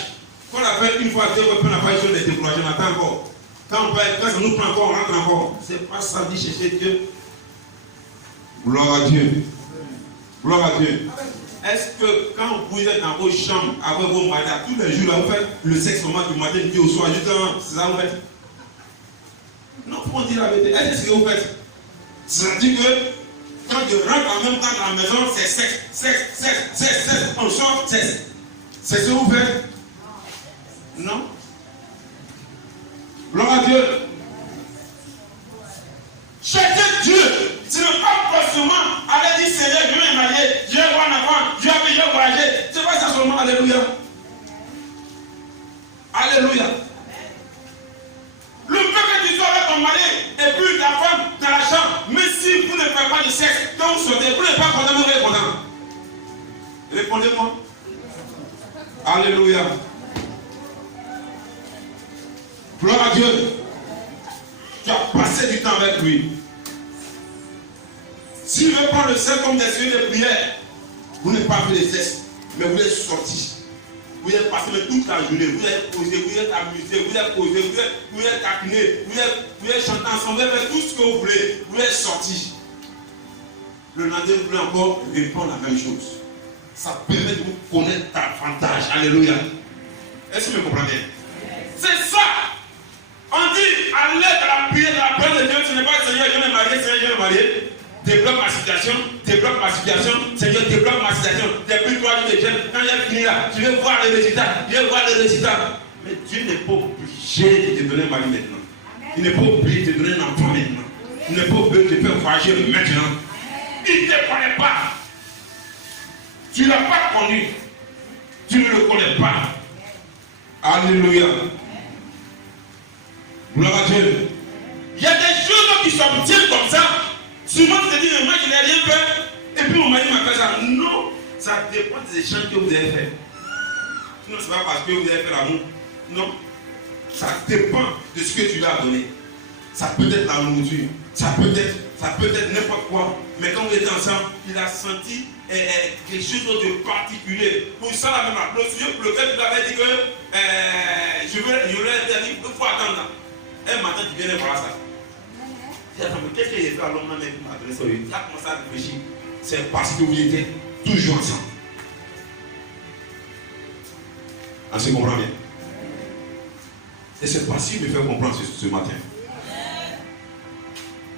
Quand on appelle une fois, deux fois, on n'a pas eu de découragement, on attend encore. Quand ça nous prend encore, on rentre encore. C'est pas ça, dit chercher Dieu. Gloire à Dieu. Gloire à Dieu. Est-ce que quand vous êtes dans vos chambres avec vos maris, tous les jours, là, vous faites le sexe moment du matin, du au soir, justement, c'est ça que vous faites? Non, pour dire la vérité, est-ce que c'est ce que vous faites? C'est-à-dire que quand je rentre en même temps dans la maison, c'est sexe, on sort, sexe. C'est ce que vous faites? Non? Gloire à Dieu. Cherchez Dieu. Ce n'est pas forcément aller dire Seigneur, je vais me marier, je vais voir un enfant, je vais voyager. C'est pas ça seulement. Alléluia. Alléluia. Le fait que tu sois avec ton mari et puis ta femme dans la chambre, mais si vous ne faites pas de sexe, quand vous sortez, vous n'êtes pas content, vous êtes content. Répondez-moi. Alléluia. Gloire à Dieu. Tu as passé du temps avec lui. S'il veut prendre le seul comme des yeux de prière, vous n'avez pas fait les gestes, mais vous êtes sortis. Vous êtes passé toute la journée, vous êtes posé, vous êtes amusé, vous êtes posé, vous êtes taquiné, vous êtes chanté ensemble, vous êtes tout ce que vous voulez, vous êtes sortis. Le lendemain, vous voulez encore répondre la même chose. Ça permet de vous connaître davantage. Alléluia. Est-ce que vous me comprenez? C'est ça. On dit, à l'aide de la prière, de la prière de Dieu, ce n'est pas Seigneur, je vais marier, Seigneur, je vais marier. Débloque ma situation, débloque ma situation, Seigneur, débloque ma situation. Depuis 3 jours de jeûne, quand j'ai fini là, je vais voir les résultats, je vais voir les résultats. Mais Dieu n'est pas obligé de te donner un mari maintenant. Il n'est pas obligé de te donner un enfant maintenant. Il n'est pas obligé de te faire voyager maintenant. Il ne te connaît pas. Tu ne l'as pas connu. Tu ne le connais pas. Alléluia. Gloire à Dieu. Il y a des choses qui s'obtiennent comme ça. Souvent, tu te dis, mais moi, je n'ai rien fait. Et puis, mon mari m'a fait ça. Non, ça dépend des échanges que vous avez fait. Sinon, ce n'est pas parce que vous avez fait l'amour. Non. Ça dépend de ce que tu lui as donné. Ça peut être la nourriture. Ça peut être n'importe quoi. Mais quand vous êtes ensemble, il a senti quelque chose de particulier. Pour ça, la même applaudissement, pour lequel tu avais dit que je voulais dire, il faut attendre. Un matin, tu viens de voir ça. Qu'est-ce qu'il a fait à l'homme même qui m'a donné ça? Il a commencé à réfléchir. C'est parce que vous étiez toujours ensemble. On se comprend bien. Et c'est facile de faire comprendre ce matin.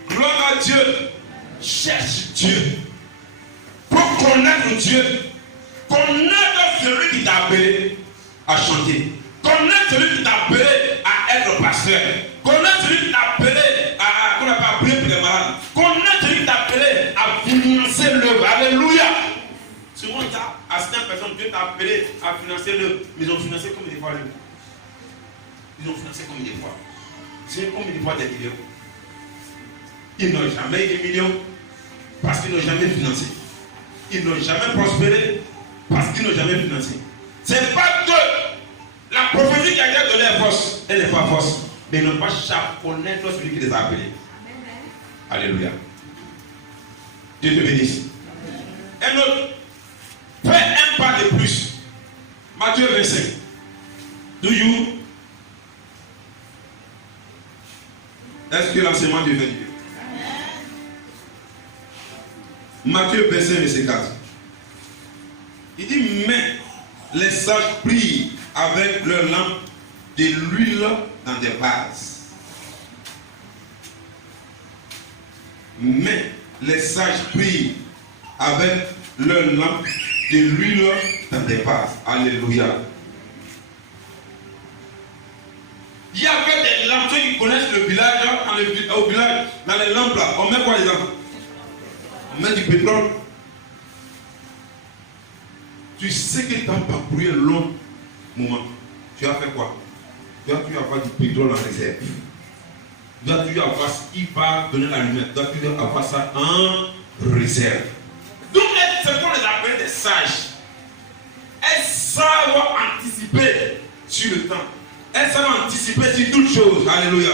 Gloire à Dieu. Cherche Dieu. Pour connaître Dieu. Connaître celui qui t'a appelé à chanter. Connaître celui qui t'a appelé à être pasteur. Connaître celui qui t'a appelé qu'on n'a pas appelé pour les malades. Connaître celui qui t'a appelé à financer l'œuvre. Alléluia. Souvent, à certaines personnes, Dieu t'a appelé à financer l'œuvre. Mais ils ont financé comme des fois l'œuvre. Ils ont financé comme des fois. C'est comme des fois des millions. Ils n'ont jamais eu des millions parce qu'ils n'ont jamais financé. Ils n'ont jamais prospéré parce qu'ils n'ont jamais financé. C'est pas que la prophétie qui a été donnée est fausse. Elle n'est pas fausse. Mais ils n'ont pas cherché à connaître celui qui les a appelés. Alléluia. Dieu te bénisse. Un autre. Fais un pas de plus. Matthieu 25. Toujours. Est-ce que l'enseignement devient Dieu? Matthieu 25, verset 4. Il dit, mais les sages prient avec leur lampe de l'huile dans des vases. Mais les sages prient avec leur lampe de l'huile dans des vases. Alléluia. Il y avait des lampes, ceux qui connaissent le village, au village, dans les lampes là, on met quoi les lampes? On met du pétrole. Tu sais que tu as parcouru un long moment. Tu as fait quoi? Tu as pu avoir du pétrole en réserve. Tu as pu avoir ce qui va donner la lumière. Tu as pu avoir ça en réserve. Donc, c'est qu'on les appelle des sages. Elles savent anticiper sur le temps. Elles savent anticiper sur toutes choses. Alléluia.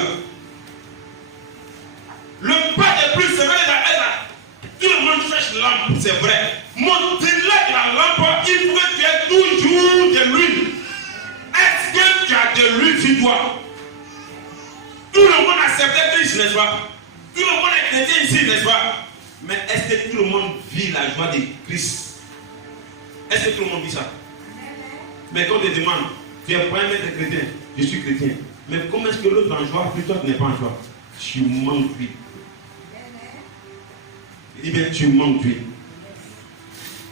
Le pas de plus, c'est vrai, tout le monde cherche la lampe, c'est vrai. Montre-la la lampe, il faut que tu aies toujours de l'huile. Est-ce que tu as de l'huile sur toi? Tout le monde accepte Christ, n'est-ce pas? Tout le monde est chrétien ici, n'est-ce pas? Mais est-ce que tout le monde vit la joie de Christ? Est-ce que tout le monde vit ça? Mais quand on te demande, tu es pas un maître chrétien, je suis chrétien. Mais comment est-ce que l'autre est en joie, puis toi tu n'es pas en joie? Tu manques d'huile. Il dit bien, tu manques d'huile.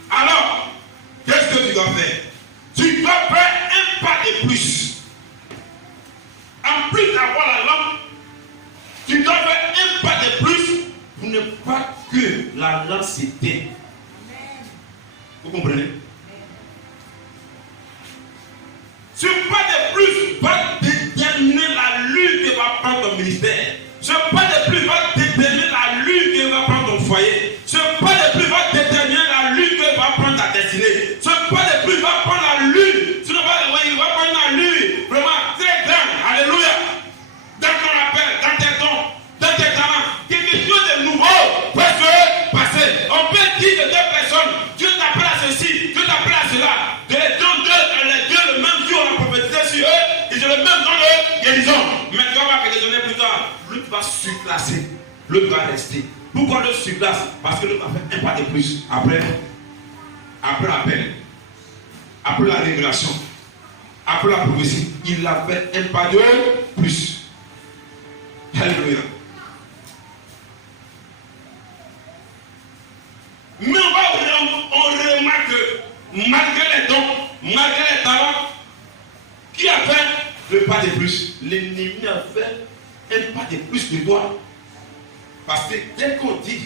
Alors, qu'est-ce que tu dois faire? Tu dois faire un pas de plus. En plus d'avoir la lampe, tu dois faire un pas de plus pour ne pas que la lampe s'éteigne. Vous comprenez? Ce pas de plus va déterminer la lutte que va prendre ton ministère. Ce pas de plus va déterminer la lutte que va prendre ton foyer. Ce pas de plus va déterminer la lutte que va prendre ta destinée. Ce pas de plus va prendre la lutte. Il va prendre la lutte vraiment très grande. Alléluia. Dans ton appel, dans tes dons, le même dans le guérison. Mais tu vas que les années plus tard, l'autre va surclasser, l'autre va rester. Pourquoi l'autre surclasse? Parce que l'autre va faire un pas de plus après l'appel, après la révélation, après la prophétie. Il a fait un pas de plus. Alléluia. Mais on remarque que malgré les dons, malgré les talents, qui a fait le pas de plus? L'ennemi a fait un pas de plus de toi. Parce que dès qu'on dit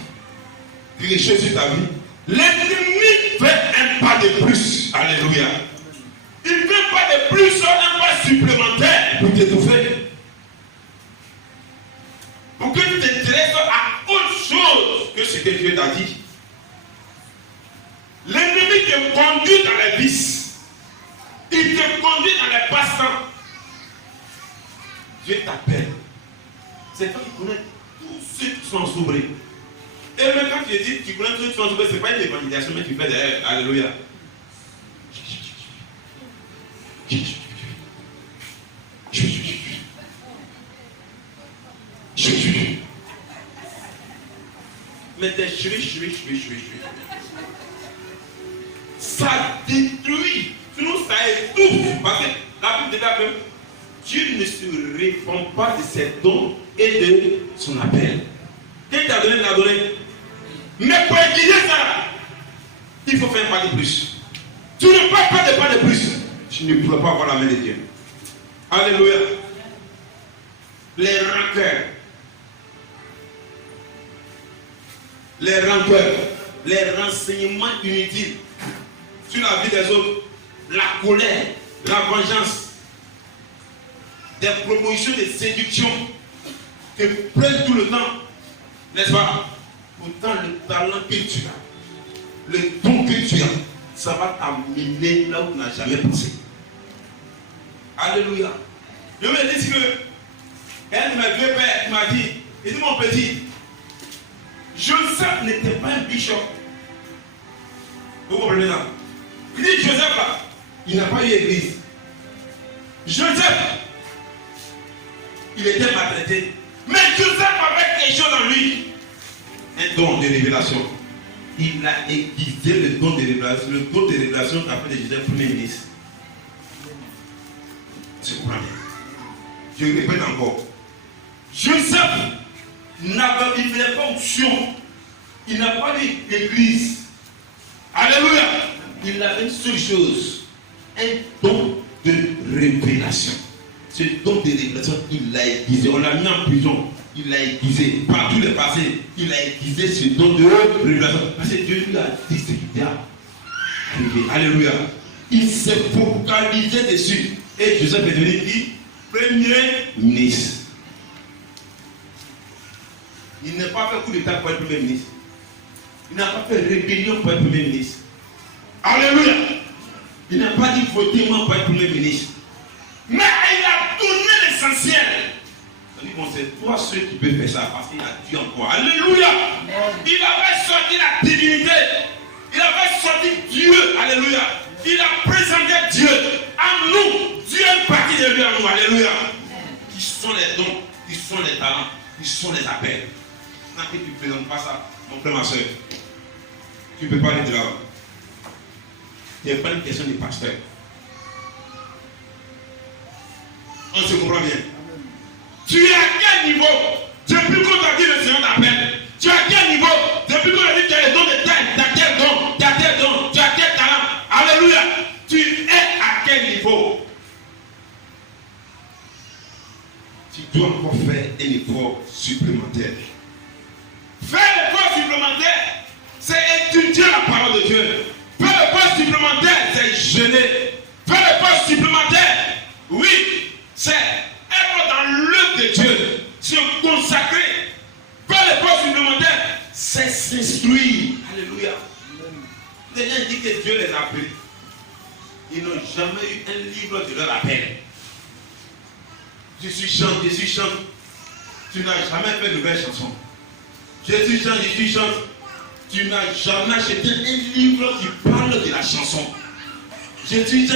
quelque chose sur ta vie, l'ennemi fait un pas de plus. Alléluia. Il ne fait pas de plus, un pas supplémentaire pour t'étouffer. Pour que tu t'intéresses à autre chose que ce que Dieu t'a dit. L'ennemi te conduit dans les vices. Il te conduit dans les passe-temps. Dieu t'appelle. C'est toi qui connais tous ceux qui sont sobrés. Et même quand tu dis tu connais tous ceux qui sont sobrés, ce n'est pas une évangilisation, mais tu fais derrière. Alléluia. Mais t'es chui. Ça détruit, sinon ça étouffe. Parce que la Bible dit que Dieu ne se répand pas de ses dons et de son appel. Dieu t'a donné, l'a donné. Mais pour utiliser ça, il faut faire un pas de plus. Tu ne peux pas de pas de plus. Tu ne pourras pas avoir la main de Dieu. Alléluia. Les rancœurs, les renseignements inutiles sur la vie des autres, la colère, la vengeance, des propositions de séduction que prennent tout le temps, n'est-ce pas? Pourtant, le talent que tu as, le don que tu as, ça va t'amener là où tu n'as jamais pensé. Alléluia. Je me dis que un de mes vieux pères m'a dit, il dit mon petit, Joseph n'était pas un bishop. Vous comprenez là? Il dit Joseph là, il n'a pas eu église. Joseph, il était maltraité. Mais Joseph avait quelque chose en lui. Un don de révélation. Il a aiguisé le don de révélation. Le don de révélation qu'a fait de Joseph premier ministre. Tu comprends bien? Je répète encore. Joseph n'avait pas option. Il n'a pas eu d'église. Alléluia. Il avait une seule chose. Un don de révélation. Ce don de révélation, il l'a aiguisé. On l'a mis en prison. Il l'a aiguisé. Par tous les passés, il a aiguisé ce don de révélation. Parce que Dieu lui a dit ce qu'il a arrivé. Alléluia. Il s'est focalisé dessus. Et Joseph est devenu qui? Premier ministre. Il n'a pas fait coup d'état pour être premier ministre. Il n'a pas fait rébellion pour être premier ministre. Alléluia. Il n'a pas dit votez-moi pour être premier ministre. Mais il a donné l'essentiel. Il dit bon, c'est toi ceux qui peuvent faire ça parce qu'il a Dieu encore. Alléluia. Il avait sorti la divinité. Il avait sorti Dieu. Alléluia. Il a présenté Dieu à nous. Dieu est parti de lui à nous. Alléluia. Qui sont les dons, qui sont les talents, qui sont les appels. Tant que tu ne présentes pas ça, mon frère, ma soeur, tu ne peux pas aller de là-bas. Ce n'est pas une question de pasteur. On se comprend bien. Tu es à quel niveau? Depuis qu'on t'a dit le Seigneur t'appelle. Tu es à quel niveau? Depuis qu'on t'a dit que tu as les dons de taille, tu as quel don, tu as quel don, tu as quel talent. Alléluia. Tu es à quel niveau? Tu dois encore faire un effort supplémentaire. Faire l'effort supplémentaire, c'est étudier la parole de Dieu. Faire l'effort supplémentaire, c'est jeûner. Faire l'effort supplémentaire, oui, c'est être dans l'œuvre de Dieu, se consacrer. Faire l'effort supplémentaire, c'est s'instruire. Alléluia. Les gens disent que Dieu les a appelés. Ils n'ont jamais eu un livre de leur appel. Je suis chante. Tu n'as jamais fait de nouvelles chansons. Je suis chante. Tu n'as jamais acheté un livre qui parle de la chanson. Je suis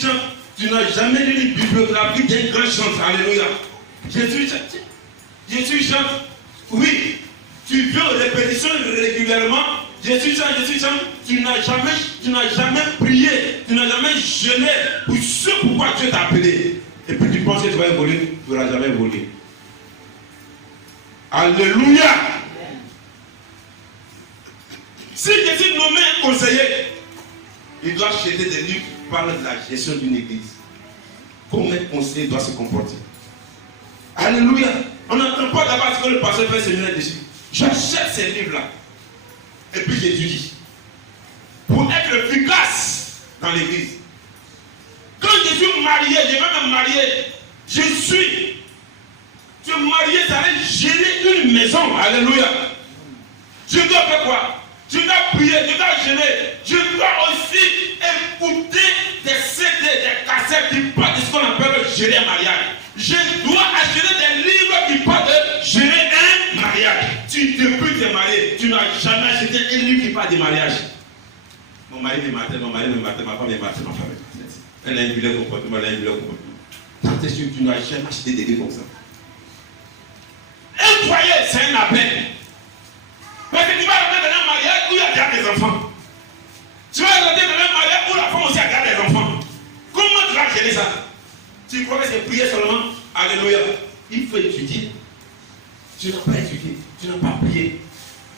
chante. Tu n'as jamais lu une bibliographie d'un grand chanteur. Alléluia. Jésus chante. Oui. Tu veux répétition régulièrement. Jésus chante. Tu n'as jamais prié. Tu n'as jamais jeûné pour ce pourquoi Dieu t'a appelé. Et puis tu penses que tu vas évoluer. Tu n'auras jamais évolué. Alléluia. Si Jésus nommait un conseiller, il doit acheter des livres qui parlent de la gestion d'une église. Comment un conseiller doit se comporter. Alléluia. On n'entend pas d'abord ce que le pasteur fait séminaire dessus. J'achète ces livres-là. Et puis j'étudie. Pour être efficace dans l'église. Quand je suis marié, je vais me marier. Je suis marié, ça va gérer une maison. Alléluia. Je dois faire quoi? Je dois prier, je dois gêner. Je dois aussi écouter des CD, des cassettes qui parlent de ce qu'on appelle gérer un mariage. Je dois acheter des livres qui parlent de gérer un mariage. Tu depuis te marier, tu n'as jamais acheté un livre qui parle de mariage. Mon mari me matait, ma femme me matait, ma femme me matait. Elle a un vilain comportement, elle a un vilain comportement. Quand est-ce que tu n'as jamais acheté des livres comme ça? Un foyer, c'est un appel. Parce que tu vas rentrer dans un mariage où il y a déjà des enfants. Tu vas rentrer dans un mariage où la femme aussi a déjà des enfants. Comment tu vas gérer ça? Tu crois que c'est prier seulement? Alléluia. Il faut étudier. Tu n'as pas étudié. Tu n'as pas prié.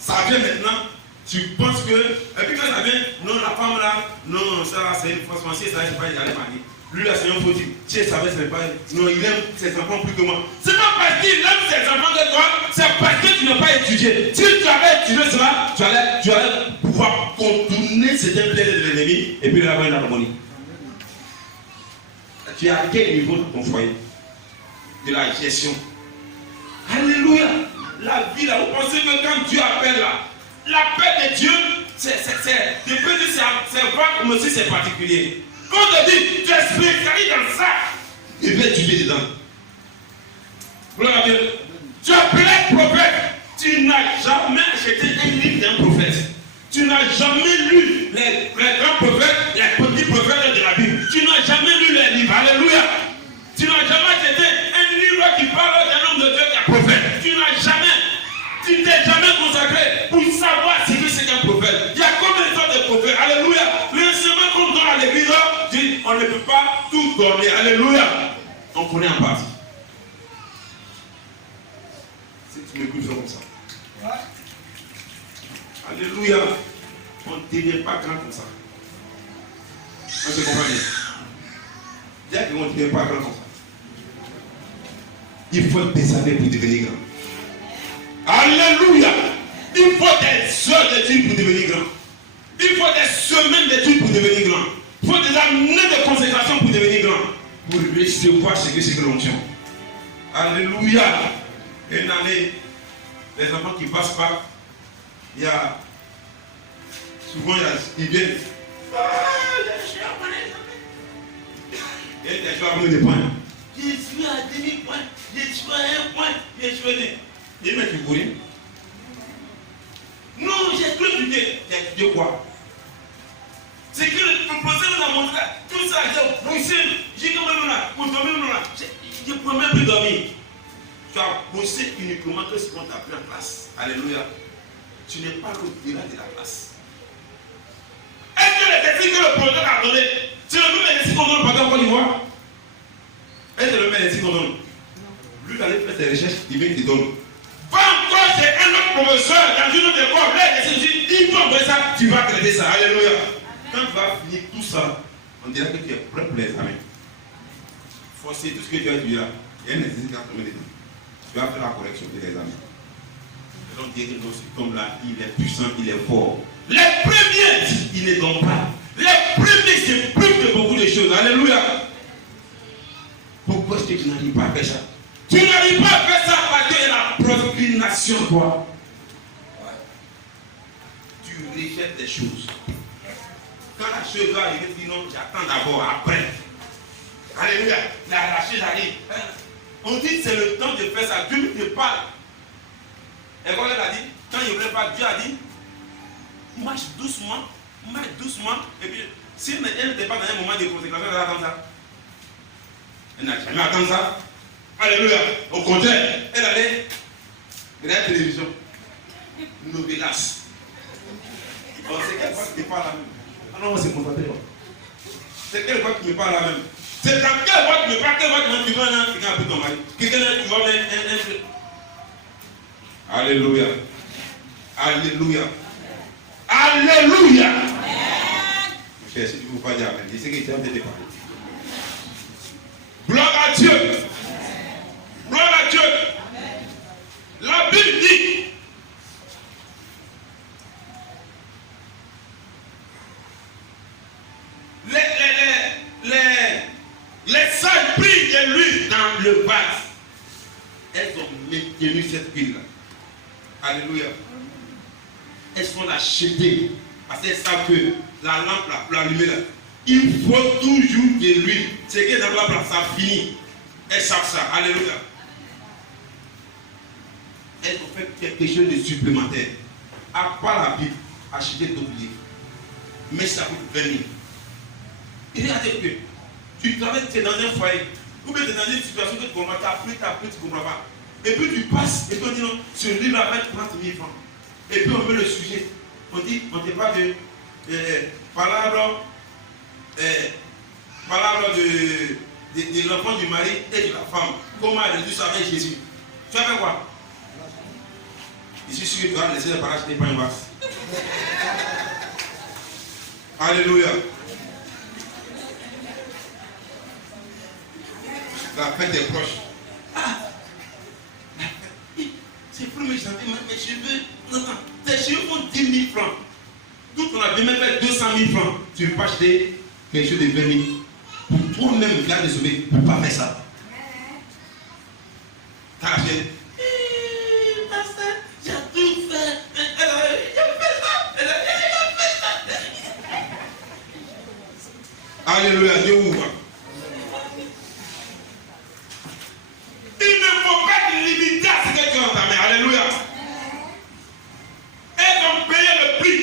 Ça vient maintenant. Tu penses que. Et puis quand ça vient, non, la femme là, non, ça c'est une fausse pensée, ça c'est pas y aller marier. Lui là, c'est un faux type. Tu sais, ça va, c'est pas. Non, il aime ses enfants plus que moi. C'est pas parce qu'il aime ses enfants que toi, c'est parce que tu n'as pas étudié. Si tu avais étudié cela, tu allais pouvoir contourner certains plaisirs de l'ennemi et puis il avoir une harmonie. Tu es à quel niveau de ton foyer? De la gestion. Alléluia. La vie là, vous pensez que quand Dieu appelle là, l'appel de Dieu, c'est vague, mais aussi c'est particulier. Quand on te dit, tu es spécialiste dans ça, il veut étudier dedans. Gloire à Dieu. Tu es appelé prophète. Tu n'as jamais acheté un livre d'un prophète. Tu n'as jamais lu les grands prophètes, les petits prophètes de la Bible. Tu n'as jamais lu les livres. Alléluia. Tu n'as jamais acheté un livre qui parle d'un homme de Dieu qui est prophète. Tu t'es jamais consacré pour savoir ce que c'est qu'un prophète. Il y a combien de sortes de prophètes? Alléluia. L'enseignement qu'on donne à l'église, on ne peut pas tout donner. Alléluia. On connaît en partie. Si tu m'écoutes, fais comme ça. Alléluia. On ne devient pas grand comme ça. On se comprend bien. Dis qu'on ne devient pas grand comme ça. Il faut des années pour devenir grand. Alléluia. Il faut des heures d'études pour devenir grand. Il faut des semaines d'études pour devenir grand. Il faut des années de consécration pour devenir grand. Pour recevoir ce que c'est que l'onction. Alléluia. Une année, les enfants qui passent par, il y a souvent ils viennent. Je suis à mon examen. Et les joueurs des points. Je suis à demi-point. Je suis à un point. Je suis à il m'a figuré. Non, j'ai cru étudier. J'ai étudié quoi? C'est que le professeur nous a montré tout ça. J'ai bossé. J'ai quand même là. Pour dormir là. Je ne peux même plus dormir. Tu as bossé uniquement que ce qu'on t'a pris en place. Alléluia. Tu n'es pas au-delà de la place. Est-ce que les défis que le projet a donné, c'est le même défi qu'on donne pendant qu'on y voit? Est-ce que le même défi qu'on donne? Lui, il allait faire ses recherches, il vient te donner. Quand c'est un autre professeur dans une autre école, là, il faut envoyer ça, tu vas traiter ça. Alléluia. Quand tu vas finir tout ça, on dirait que tu es prêt pour l'examen. Forcer tout ce que tu as étudié là. Il y a un exercice qui a tombé dedans. Tu vas faire la correction de l'examen. Et donc, dire que cet homme-là, il est puissant, il est fort. Les premiers, il ne donne pas. Les premiers, c'est plus de beaucoup de choses. Alléluia. Pourquoi est-ce que tu n'arrives pas à faire ça? Tu n'arrives pas à faire ça parce qu'il y a la procrastination, toi. Ouais. Tu rejettes des choses. Quand la chose va arriver, tu dis non, j'attends d'abord, après. Alléluia. La chose arrive. On dit que c'est le temps de faire ça. Dieu ne parle. Et quand elle a dit, quand il ne voulait pas, Dieu a dit, marche doucement. Et puis, si elle n'était pas dans un moment de consécration, elle attend ça. Elle n'a jamais attendu ça. Alléluia. Au contraire, elle allait regarder la télévision. Novelas. Alors, c'est quelle voix qui me parle là même? Ah non, c'est concentré. C'est quelle voix qui me parle là même? C'est dans quelle voix qui me parle? Quelle voix qui me parle? Quelqu'un a pris ton mari. Quelqu'un qui va mettre un. Alléluia. Alléluia. Alléluia. Mon cher, si tu ne veux pas dire amen, dis ce que tu as peut-être parlé. Gloire à Dieu. Gloire à Dieu. La Bible dit. Les sages prient de l'huile dans le vase. Elles ont maintenu cette huile-là. Alléluia. Elles sont la jeter. Parce qu'elles savent que la lampe là, pour l'allumer là, il faut toujours de l'huile. C'est que dans la lampe là, ça finit. Elles savent ça. Alléluia. Elles ont fait quelque chose de supplémentaire. À part la Bible, acheter d'autres livres. Mais ça coûte 20 000. Et regardez que tu travailles, tu es dans un foyer, ou bien tu es dans une situation que tu comprends, tu as appris, tu ne comprends pas. Et puis tu passes, et puis on dit non, ce livre va être 30 000 francs. Et puis on met le sujet. On dit, on ne parle de parole de l'enfant du mari et de la femme. Comment résoudre ça avec Jésus? Tu vas faire quoi? Je suis sûr que tu vas laisser les parages des pains basse. Alléluia. La fête est proche. Ah, c'est plus mes cheveux. Non, tes cheveux font 10 000 francs. Tout on a même fait 200 000 francs. Tu ne veux pas acheter quelque chose de 20 000. Pour toi-même, viens de sauver. Tu ne peux pas faire ça. Tu as acheté. Pasteur, j'ai tout fait. Elle a fait ça. Elle a fait ça. Alléluia, Dieu ouvre. Il ne faut pas te limiter à ce que tu as entamé. Alléluia. Elles ont payé le prix.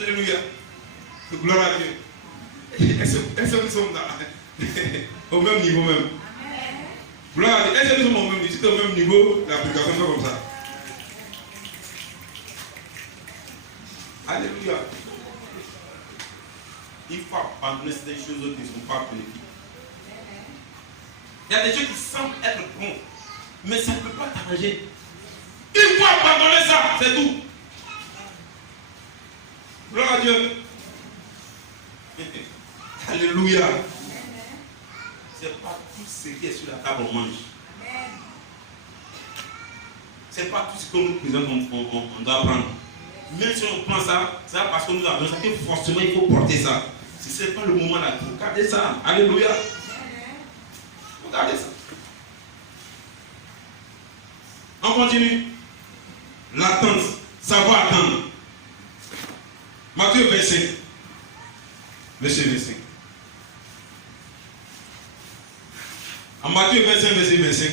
Alléluia. Gloire à Dieu. Elles sont au même niveau même. Gloire à Dieu. Elles sont au même niveau. Si tu es au même niveau, l'application fait comme ça. Alléluia. Il faut abandonner ces choses qui ne sont pas bénéfiques. Il y a des choses qui semblent être bons, mais ça ne peut pas t'arranger. Il faut abandonner ça, c'est tout. Gloire à Dieu. Alléluia. C'est pas tout ce qui est sur la table on mange. C'est pas tout ce que nous présentons on doit prendre. Même si on prend ça, c'est parce que nous avons ça que forcément il faut porter ça. Si ce n'est pas le moment là, regardez ça. Alléluia. Regardez ça. On continue. L'attente. Savoir attendre. Matthieu 25. Verset 25. En Matthieu 25, verset 25.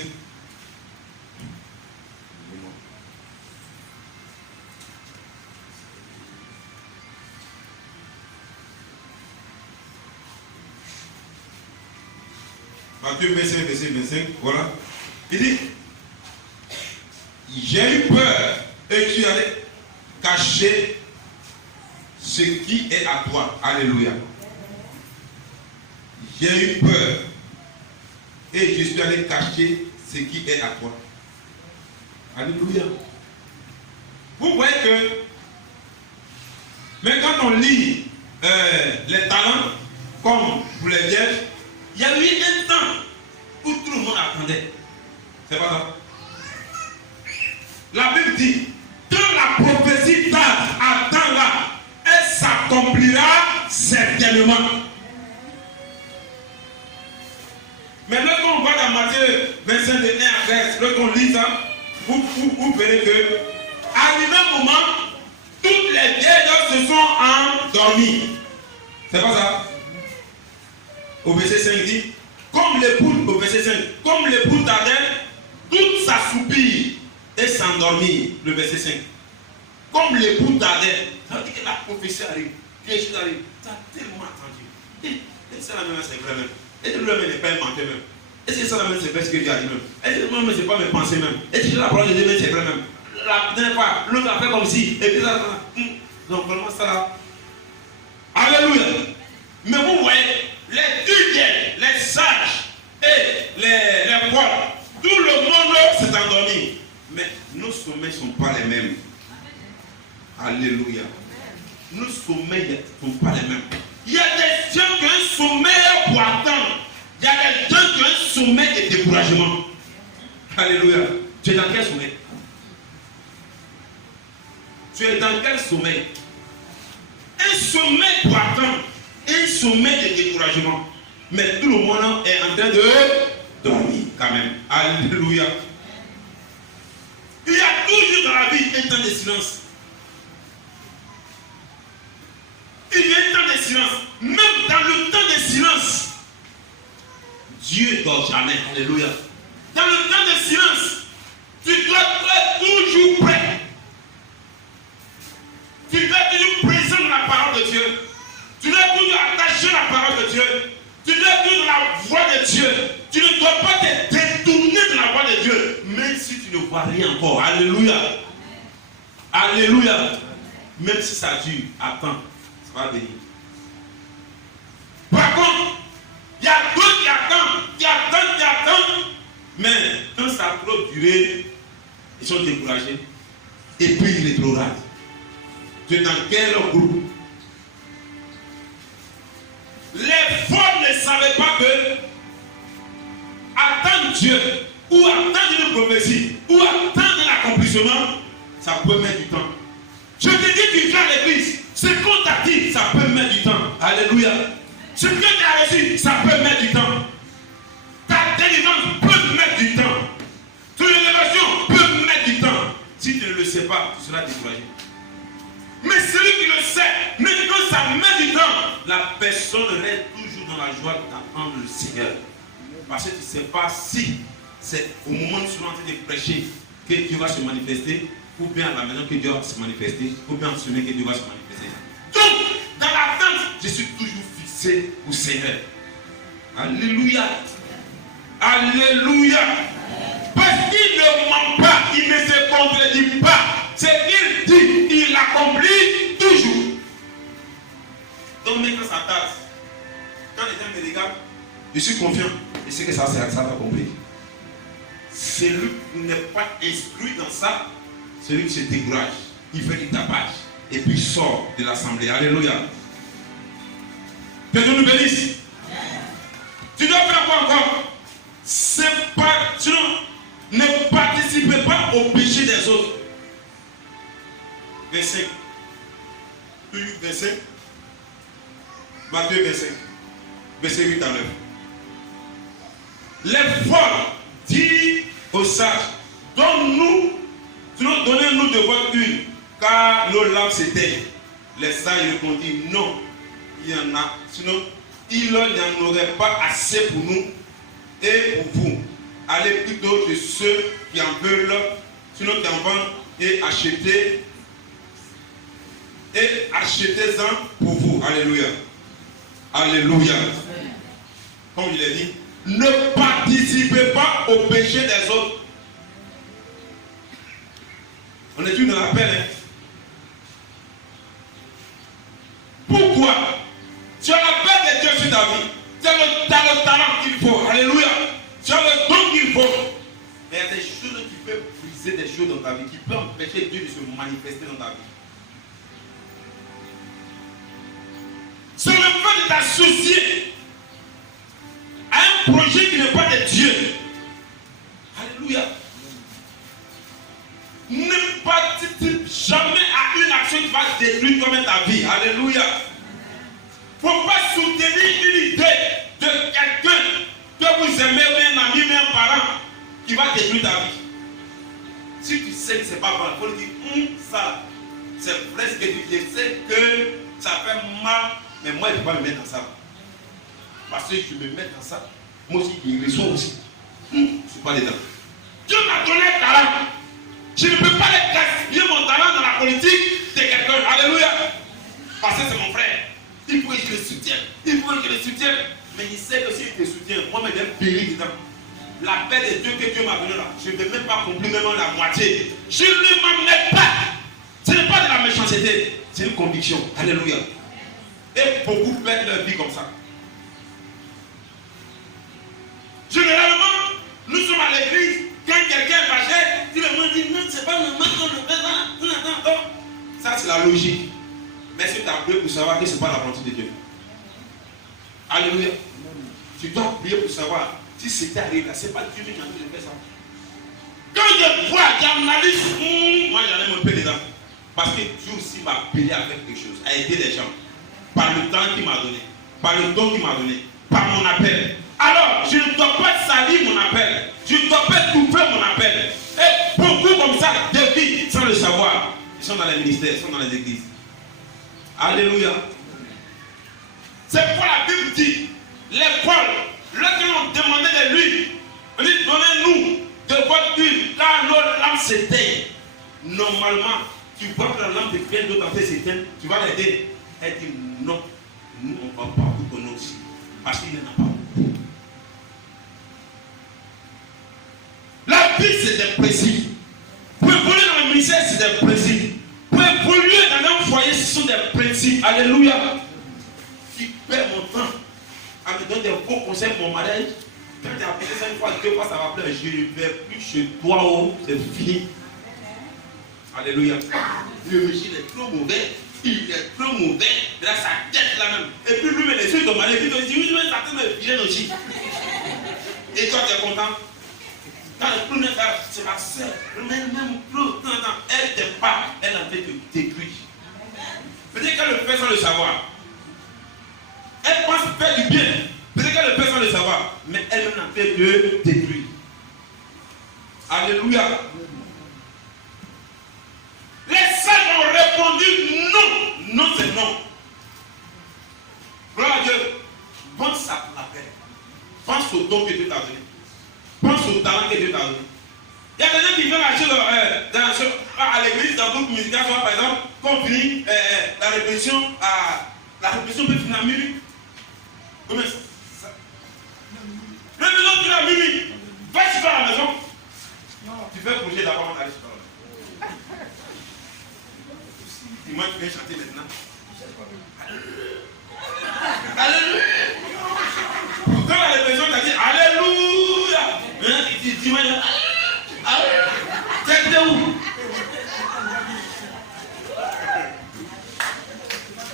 Matthieu 25, verset 25, voilà. Il dit, j'ai eu peur et tu allais cacher ce qui est à toi. Alléluia. J'ai eu peur et je suis allé cacher ce qui est à toi. Alléluia. Vous voyez que, mais quand on lit les talents, comme pour les vierges, il y a eu un temps où tout le monde attendait. C'est pas ça. La Bible dit, dans la prophétie tarde, attends-la, elle s'accomplira certainement. Mais lorsqu'on voit dans Matthieu 25, de 1 à 13, lorsqu'on lit ça, vous verrez que, arrivé un moment, toutes les vieilles se sont endormies. C'est pas ça. Au verset 5 dit, comme l'époux, au verset 5, comme l'époux tardait, toutes s'assoupirent et s'endormirent. Le verset 5. Comme l'époux tardait, ça veut dire que la prophétie arrive, Jésus arrive, tu as tellement attendu. Et ça la même, c'est vrai même. Est-ce que le même n'est pas inventé même? Est-ce que ça la même, c'est vrai ce que Dieu a dit même? Est-ce que moi, c'est pas mes pensées même? Est-ce que la parole de Dieu, c'est vrai même? La dernière fois, l'autre a fait comme si, et puis ça, donc vraiment ça là. Alléluia. Mais vous voyez, les duriers, les sages et les rois, tout le monde s'est endormi. Mais nos sommeils ne sont pas les mêmes. Alléluia. Nos sommeils ne sont pas les mêmes. Il y a des gens qui ont un sommeil pour attendre. Il y a des gens qui ont un sommeil de découragement. Alléluia. Tu es dans quel sommeil? Tu es dans quel sommeil? Un sommeil pour attendre. Un sommeil de découragement. Mais tout le monde est en train de dormir quand même. Alléluia. Il y a toujours dans la vie un temps de silence. Il y a un temps de silence. Même dans le temps de silence, Dieu ne dort jamais. Alléluia. Dans le temps de silence, tu dois être toujours prêt. Tu dois être toujours présent dans la parole de Dieu. Tu dois être toujours attaché à la parole de Dieu. Tu dois être toujours dans la voix de Dieu. Tu ne dois pas te détourner de la voix de Dieu, même si tu ne vois rien encore. Alléluia. Alléluia. Même si ça dure, attends, ça va venir. Par contre, il y a d'autres qui attendent, mais quand ça a trop duré, ils sont découragés. Et puis ils rétrogradent. Tu es dans quel groupe? Les folles ne savaient pas que attendre Dieu, ou attendre une prophétie, ou attendre l'accomplissement, ça peut mettre du temps. Je te dis, tu viens à l'église, ce qu'on t'a dit, ça peut mettre du temps. Alléluia. Ce que tu as reçu, ça peut mettre du temps. Ta délivrance peut mettre du temps. Ton élévation peut mettre du temps. Si tu ne le sais pas, tu seras découragé. Mais celui qui le sait, mais quand ça met du temps, la personne reste toujours dans la joie d'attendre le Seigneur. Parce que tu ne sais pas si c'est au moment où tu es en train de prêcher que Dieu va se manifester, ou bien à la maison que Dieu va se manifester, ou bien en semaine que Dieu va se manifester. Donc, dans l'attente, je suis toujours fixé au Seigneur. Alléluia. Alléluia. Parce qu'il ne ment pas, il ne se contredit pas. C'est qu'il dit, il l'accomplit toujours. Donc, même quand ça tarde, quand les gens me regardent, je suis confiant. Je sais que ça va accomplir. Celui qui n'est pas instruit dans ça, celui qui se décourage, il fait du tapage et puis il sort de l'assemblée. Alléluia. Que Dieu nous bénisse. Tu dois faire quoi encore? C'est pas, sinon, ne participez pas au péché des autres. Verset 5. Verset Matthieu 25. Verset 8 à 9. Les folles disent aux sages, donnez-nous de votre huile, car nos lampes s'éteignent. Les sages répondirent, non, il y en a, sinon il n'y en aurait pas assez pour nous et pour vous. Allez plutôt chez ceux qui en veulent, sinon qui en vendent, et achetez-en pour vous. Alléluia. Alléluia. Comme il a dit, ne participez pas au péché des autres. On est tous dans la peine. Pourquoi? Tu as la paix de Dieu sur ta vie. Tu as le talent qu'il faut. Alléluia. Tu as le don qu'il faut. Mais il y a des choses qui peuvent briser des choses dans ta vie, qui peuvent empêcher Dieu de se manifester dans ta vie. C'est le fait de t'associer à un projet qui n'est pas de Dieu. Alléluia. Ne participe jamais à une action qui va détruire toi-même ta vie. Alléluia. Il ne faut pas soutenir une idée de quelqu'un que vous aimez, ou un ami, ou un parent qui va détruire ta vie. Si tu sais que ce n'est pas bon, il faut dire, ça, c'est presque que je sais que ça fait mal, mais moi je ne peux pas me mettre dans ça. Parce que je me mets dans ça, moi aussi je reçois aussi. Je ne suis pas dedans. Dieu m'a donné un talent. Je ne peux pas gaspiller mon talent dans la politique de quelqu'un. Alléluia. Parce que c'est mon frère. Il faut que je le soutienne. Il faut que je le soutienne. Mais il sait que s'il te soutient, moi-même, je vais périr dedans. La paix de Dieu que Dieu m'a donnée là, je ne vais même pas conclure même la moitié. Je ne m'en mets pas. Ce n'est pas de la méchanceté, c'est une conviction. Alléluia. Et beaucoup perdent leur vie comme ça. Généralement, nous sommes à l'église, quand quelqu'un est fâché, tout le monde dit non, c'est pas normal qu'on le fait là. Ça, c'est la logique. Mais si tu as prié pour savoir que ce n'est pas la volonté de Dieu. Alléluia. Tu dois prier pour savoir si c'était arrivé là. Ce n'est pas Dieu qui a dit de faire ça. Quand je vois, j'analyse, moi j'en ai un peu dedans. Parce que Dieu aussi m'a appelé à faire quelque chose, à aider les gens. Par le temps qu'il m'a donné, par le don qu'il m'a donné, par mon appel. Alors, je ne dois pas salir mon appel. Je ne dois pas étouffer mon appel. Et beaucoup comme ça, de vie, sans le savoir, ils sont dans les ministères, ils sont dans les églises. Alléluia. C'est pourquoi la Bible dit, l'école, lorsqu'on demandait de lui, on dit, donnez-nous de votre huile, car nos lampes s'éteignent. Normalement, tu vois que la lampe de quelqu'un d'autre en fait s'éteindre, tu vas l'aider. Elle dit, non, nous on ne va pas vous donner aussi, parce qu'il n'y en a pas beaucoup. La vie, c'est des principes. Pour évoluer dans le ministère, c'est des principes. Pour évoluer dans un foyer, ce sont des principes. Alléluia. Qui perd mon temps à me donner des bons conseils pour mon mariage. Quand tu as appelé ça une fois, 2 fois, ça va pleurer. Je ne vais plus chez toi, oh, c'est fini. Alléluia. Le monsieur est trop mauvais. Il est trop mauvais. Il a sa tête là même. Et puis lui, les yeux de mariage, il te dit, oui, mais ça me gêne aussi. Et toi, tu es content? Quand le plus n'est pas, c'est ma soeur. Même plus, elle t'aime pas. Elle a fait te détruire. Peut-être qu'elle le fait sans le savoir. Elle pense faire du bien. Peut-être qu'elle le fait sans le savoir. Mais elle-même a fait te détruire. Alléluia. Les sages ont répondu non. Non, c'est non. Gloire à Dieu. Pense à ton appel. Pense au don que Dieu t'a donné. Pense au talent que Dieu t'a donné. Il y a des gens qui viennent acheter à l'église, dans le groupe musical, par exemple, quand on finit la répétition peut finir à minuit. Combien ça? Le maison finit à minuit. Va tu vas à la maison. Tu fais projet d'abord avant d'aller sur la maison. Dis-moi, tu viens chanter maintenant. Alléluia. Quand la répétition t'a dit Alléluia. Dis-moi, tu es où?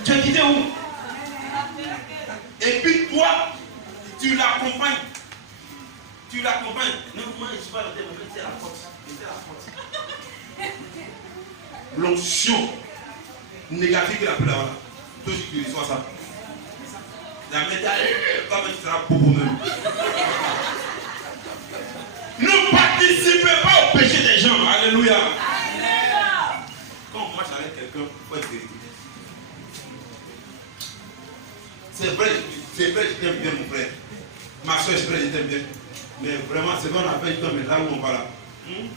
Tu es quitté où? Et puis toi, tu l'accompagnes. Tu l'accompagnes. Non, moi, je ne suis pas le thème, c'est la force. C'est la force. L'onction négative qu'il a pu avoir. Toi, tu reçois ça. La médaille, comme tu seras pour vous-même. Ne participez pas au péché des gens. Alléluia. Quand on marche avec quelqu'un, il faut être vérifié. C'est vrai, je t'aime bien, mon frère. Ma soeur, c'est vrai, je t'aime bien. Mais vraiment, c'est vrai, on a fait du temps, mais là où on va là,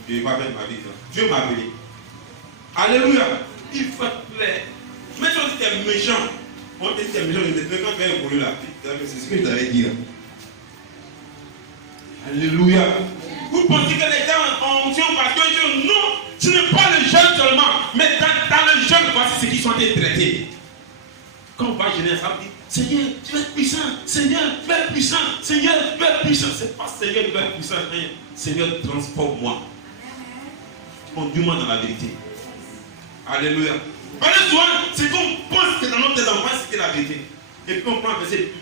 je vais pas mettre ma vie. Dieu m'a béni. Alléluia. Il faut être clair. Mais si on dit que tu es méchant, on dit que tu es méchant, je te fais quand tu as évolué là. C'est ce que je t'avais dit. Alléluia. Vous pensez que les gens ont onction parce que Dieu, non, ce n'est pas le jeûne seulement, mais dans le jeûne, voici ceux qui sont traités. Quand on va gêner ça, on dit Seigneur, tu vas être puissant, Seigneur, tu vas être puissant, Seigneur, tu vas être puissant. C'est pas Seigneur, tu vas être puissant, Seigneur, transforme-moi. Conduis-moi dans la vérité. Alléluia. Parce que souvent, c'est qu'on pense que dans notre tête, on pense que c'est la vérité. Et puis on prend un verset,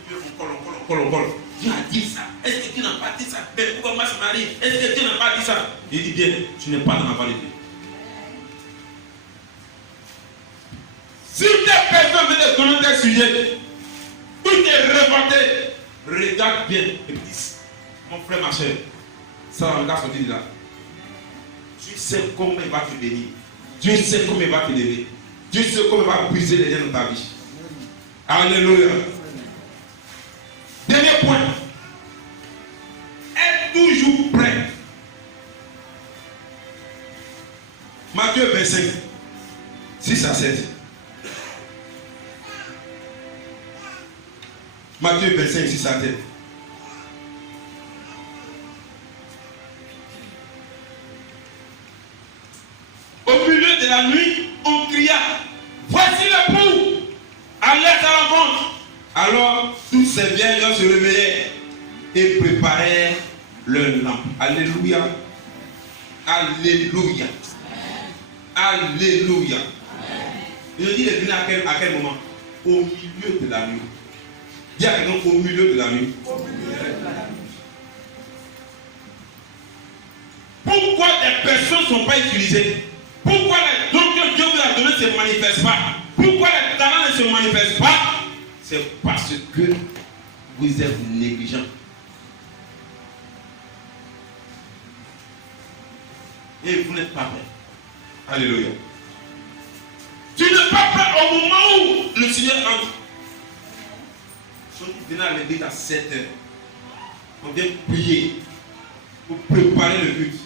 on colle. Dieu a dit ça. Est-ce que Dieu n'a pas dit ça? Mais pourquoi moi ça m'arrive? Est-ce que Dieu n'a pas dit ça? Il dit bien, tu n'es pas dans la vérité. Si des personnes veulent te donner des sujets, tout est révolté, regarde bien et puis dis, mon frère, ma soeur, ça va me faire sortir de là. Dieu sait comment il va te bénir. Dieu sait comment il va te lever. Dieu sait comment il va briser les liens dans ta vie. Alléluia. Dernier point. Être toujours prêt. Matthieu 25, 6 à 7. Matthieu 25, 6 à 7. Au milieu de la nuit, on cria, voici l'époux, allez à la rencontre. Alors, tous ces vieillards se réveillaient et préparaient leur lampe. Alléluia. Alléluia. Alléluia. Il dit, il est venu à quel moment? Au milieu de la nuit. Dis à quelqu'un, au milieu de la nuit. Pourquoi des personnes ne sont pas utilisées? Pourquoi les dons que Dieu vous a donnés ne se manifestent pas? Pourquoi les talents ne se manifestent pas? C'est parce que vous êtes négligents. Et vous n'êtes pas prêts. Alléluia. Tu n'es pas prêt au moment où le Seigneur entre. Donc, venez à l'église à 7 heures. On vient prier pour préparer le culte.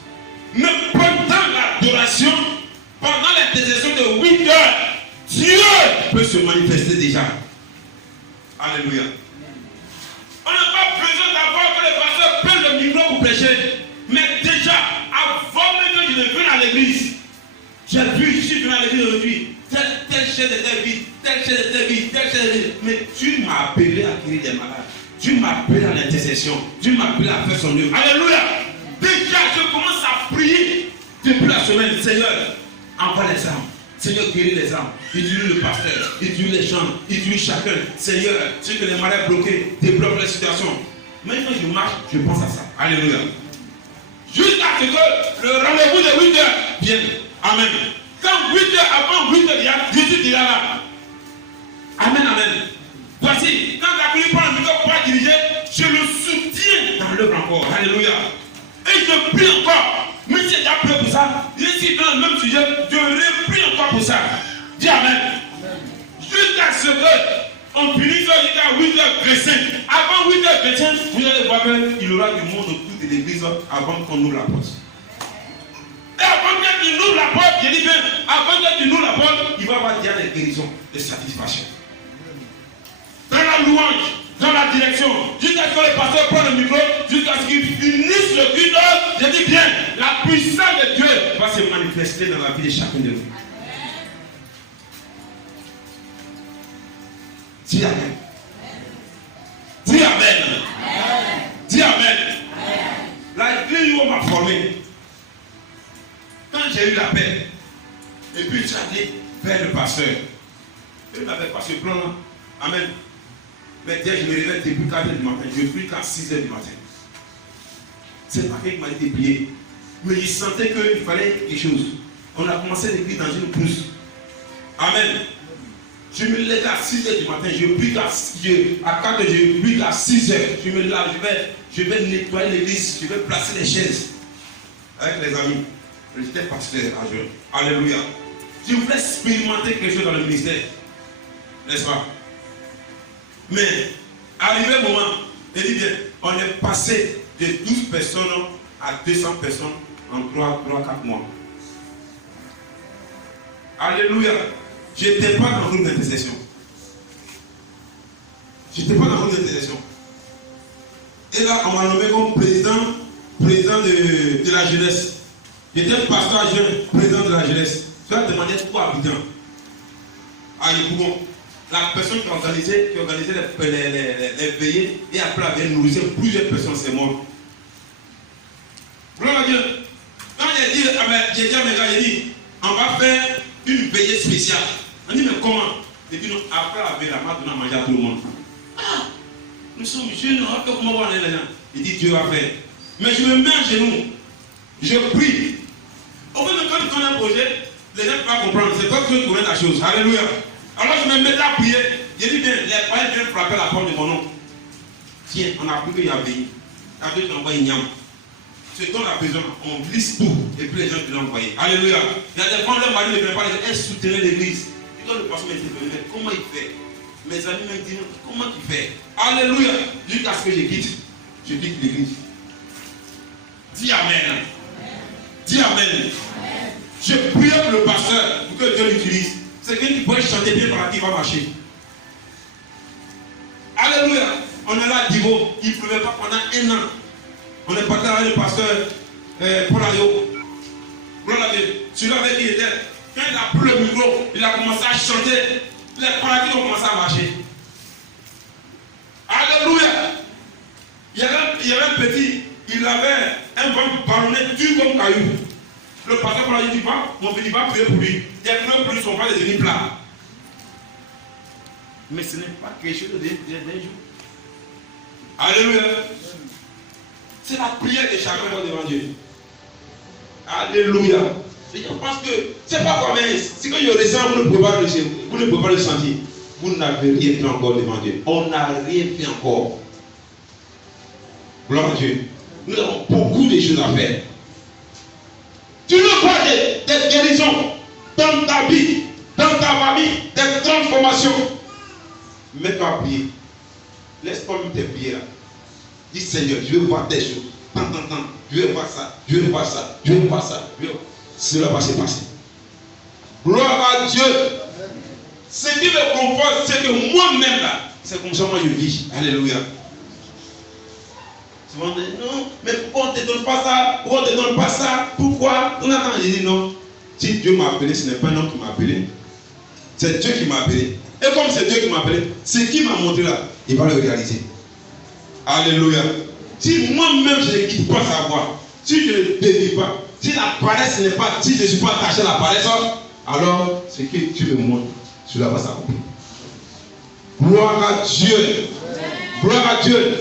Mais pendant l'adoration, pendant l'intercession de 8 heures, Dieu peut se manifester déjà. Alléluia. On n'a pas besoin d'avoir que les pasteurs prennent le micro pour prêcher. Mais déjà, avant même que je ne vienne à l'église, j'ai vu, je suis venu à l'église aujourd'hui, telle chaise était vide, telle chaise était vide, telle chaise était vide. Mais Dieu m'a appelé à guérir des malades. Dieu m'a appelé à l'intercession. Dieu m'a appelé à faire son œuvre. Alléluia. Déjà, je commence à prier depuis la semaine. Seigneur, envoie les âmes. Seigneur, guéris les âmes. Utilise le pasteur. Utilise les gens. Utilise chacun. Seigneur, tu que les malades bloqués, débloque la situation. Maintenant, je marche, je pense à ça. Alléluia. Jusqu'à ce que le rendez-vous de 8 heures vienne. Amen. Quand 8 heures avant 8 heures, je suis déjà là. Amen, amen. Voici, quand la pluie prend le micro pour diriger, je le soutiens dans l'œuvre encore. Alléluia. Et je prie encore. Mais si j'ai prié pour ça, je suis dans le même sujet, je reprie encore pour ça. Dis amen. Jusqu'à ce qu'on finisse jusqu'à 8h25. Avant 8h25, vous allez voir qu'il y aura du monde autour de l'église avant qu'on ouvre la porte. Et avant qu'il ouvre la porte, je dis bien, avant qu'il ouvre la porte, il va y avoir déjà des guérisons, des satisfactions. Dans la louange, dans la direction, jusqu'à ce que le pasteur prenne le micro, jusqu'à ce qu'il finisse le culte, je dis bien, la puissance de Dieu va se manifester dans la vie de chacun de vous. Dis amen. Dis amen. Dis amen. La L'église où on m'a formé, quand j'ai eu la paix, et puis j'ai allé vers le pasteur, il m'avait passé le plan. Amen. Mais dès que je me réveille depuis 4 h du matin, je prie qu'à 6 h du matin. C'est pas quelqu'un qui m'a dit de prier. Mais il sentait qu'il fallait quelque chose. On a commencé l'église dans une brousse. Amen. Je me lève à 6 h du matin, je prie à 4 h, je prie à 6 h. Je me lève, je vais nettoyer l'église, je vais placer les chaises. Avec les amis. J'étais pasteur à jeune. Alléluia. Je voulais expérimenter quelque chose dans le ministère. N'est-ce pas? Mais, arrivé le moment, je dis bien, on est passé de 12 personnes à 200 personnes en 3-4 mois. Alléluia. Je n'étais pas dans une intercession. Je n'étais pas dans une intercession. Et là, on m'a nommé comme président de la jeunesse. J'étais pasteur jeune, président de la jeunesse. Tu vas demander pourquoi Abidjan. À Yébougon. La personne qui organisait les veillées et après avait nourri plusieurs personnes, c'est mort. Gloire à Dieu. Quand j'ai dit à mes gars, j'ai dit, on va faire une veillée spéciale. On dit, mais comment? J'ai dit, non, après la veille, on va donner à manger à tout le monde. Ah, nous sommes jeunes, on va faire comment on va aller là-dedans. Il dit, Dieu va faire. Mais je me mets à genoux, je prie. Au fait, quand tu connais un projet, les gens ne peuvent pas comprendre. C'est toi qui connais la chose. Alléluia. Alors je me mettais à prier. J'ai dit bien, les parents viennent frapper la porte de mon oncle. Tiens, on a appris qu'il y a veillé. Il y a deux qui ont envoyé Niam. Ce dont on a besoin, on glisse tout. Et puis les gens qui l'ont envoyé. Alléluia. Il y a des fois, leur mari ne vient pas, elles soutenaient l'église. Et quand le pasteur m'a dit, mais comment il fait? Mes amis m'ont dit, comment il fait? Alléluia. Jusqu'à ce que je quitte l'église. Dis amen. Dis amen. Je prie pour le pasteur pour que Dieu l'utilise. C'est quelqu'un qui pourrait chanter bien par là qui va marcher. Alléluia. Alléluia. On est là à Divo, il ne pleuvait pas pendant 1 an. On est parti avec le pasteur Paul Ayo. Gloire à Dieu. Celui avec qui il était. Quand il a pris le micro, il a commencé à chanter. Les parasites ont commencé à marcher. Alléluia. Il y avait un petit, il avait un ventre ballonné dur comme caillou. Le pasteur Paul Ayo dit pas, mon petit va prier pour lui. Il y a plein de plus, son pas des devenus plats. Mais ce n'est pas quelque chose d'un jour. Alléluia. C'est la prière de chacun devant Dieu. Alléluia. Parce que c'est pas comme si quand il ressent, vous ne pouvez pas le sentir. Vous n'avez rien fait encore devant Dieu. On n'a rien fait encore. Gloire à Dieu. Nous avons beaucoup de choses à faire. Tu veux voir des guérisons dans ta vie, dans ta famille, des transformations. Mets-toi à prier. Laisse-toi même tes prières. Dis Seigneur, je veux voir des choses. Je veux voir ça. Je veux voir ça. Je veux voir ça. Cela va se passer. Gloire à Dieu. Ce qui me conforte, c'est que moi-même là, c'est comme ça que moi je vis. Alléluia. Souvent on dit non, mais pourquoi on ne te donne pas ça? Pourquoi on ne te donne pas ça? Pourquoi? On attend, je dis non. Si Dieu m'a appelé, ce n'est pas un homme qui m'a appelé. C'est Dieu qui m'a appelé. Et comme c'est Dieu qui m'a appelé, ce qu'il m'a montré là, il va le réaliser. Alléluia. Si moi-même je ne quitte pas sa voie, si je ne dévie pas, si la paresse n'est pas, si je ne suis pas attaché à la paresse, alors ce que tu me montres, cela va s'accomplir. Gloire à Dieu. Gloire à Dieu.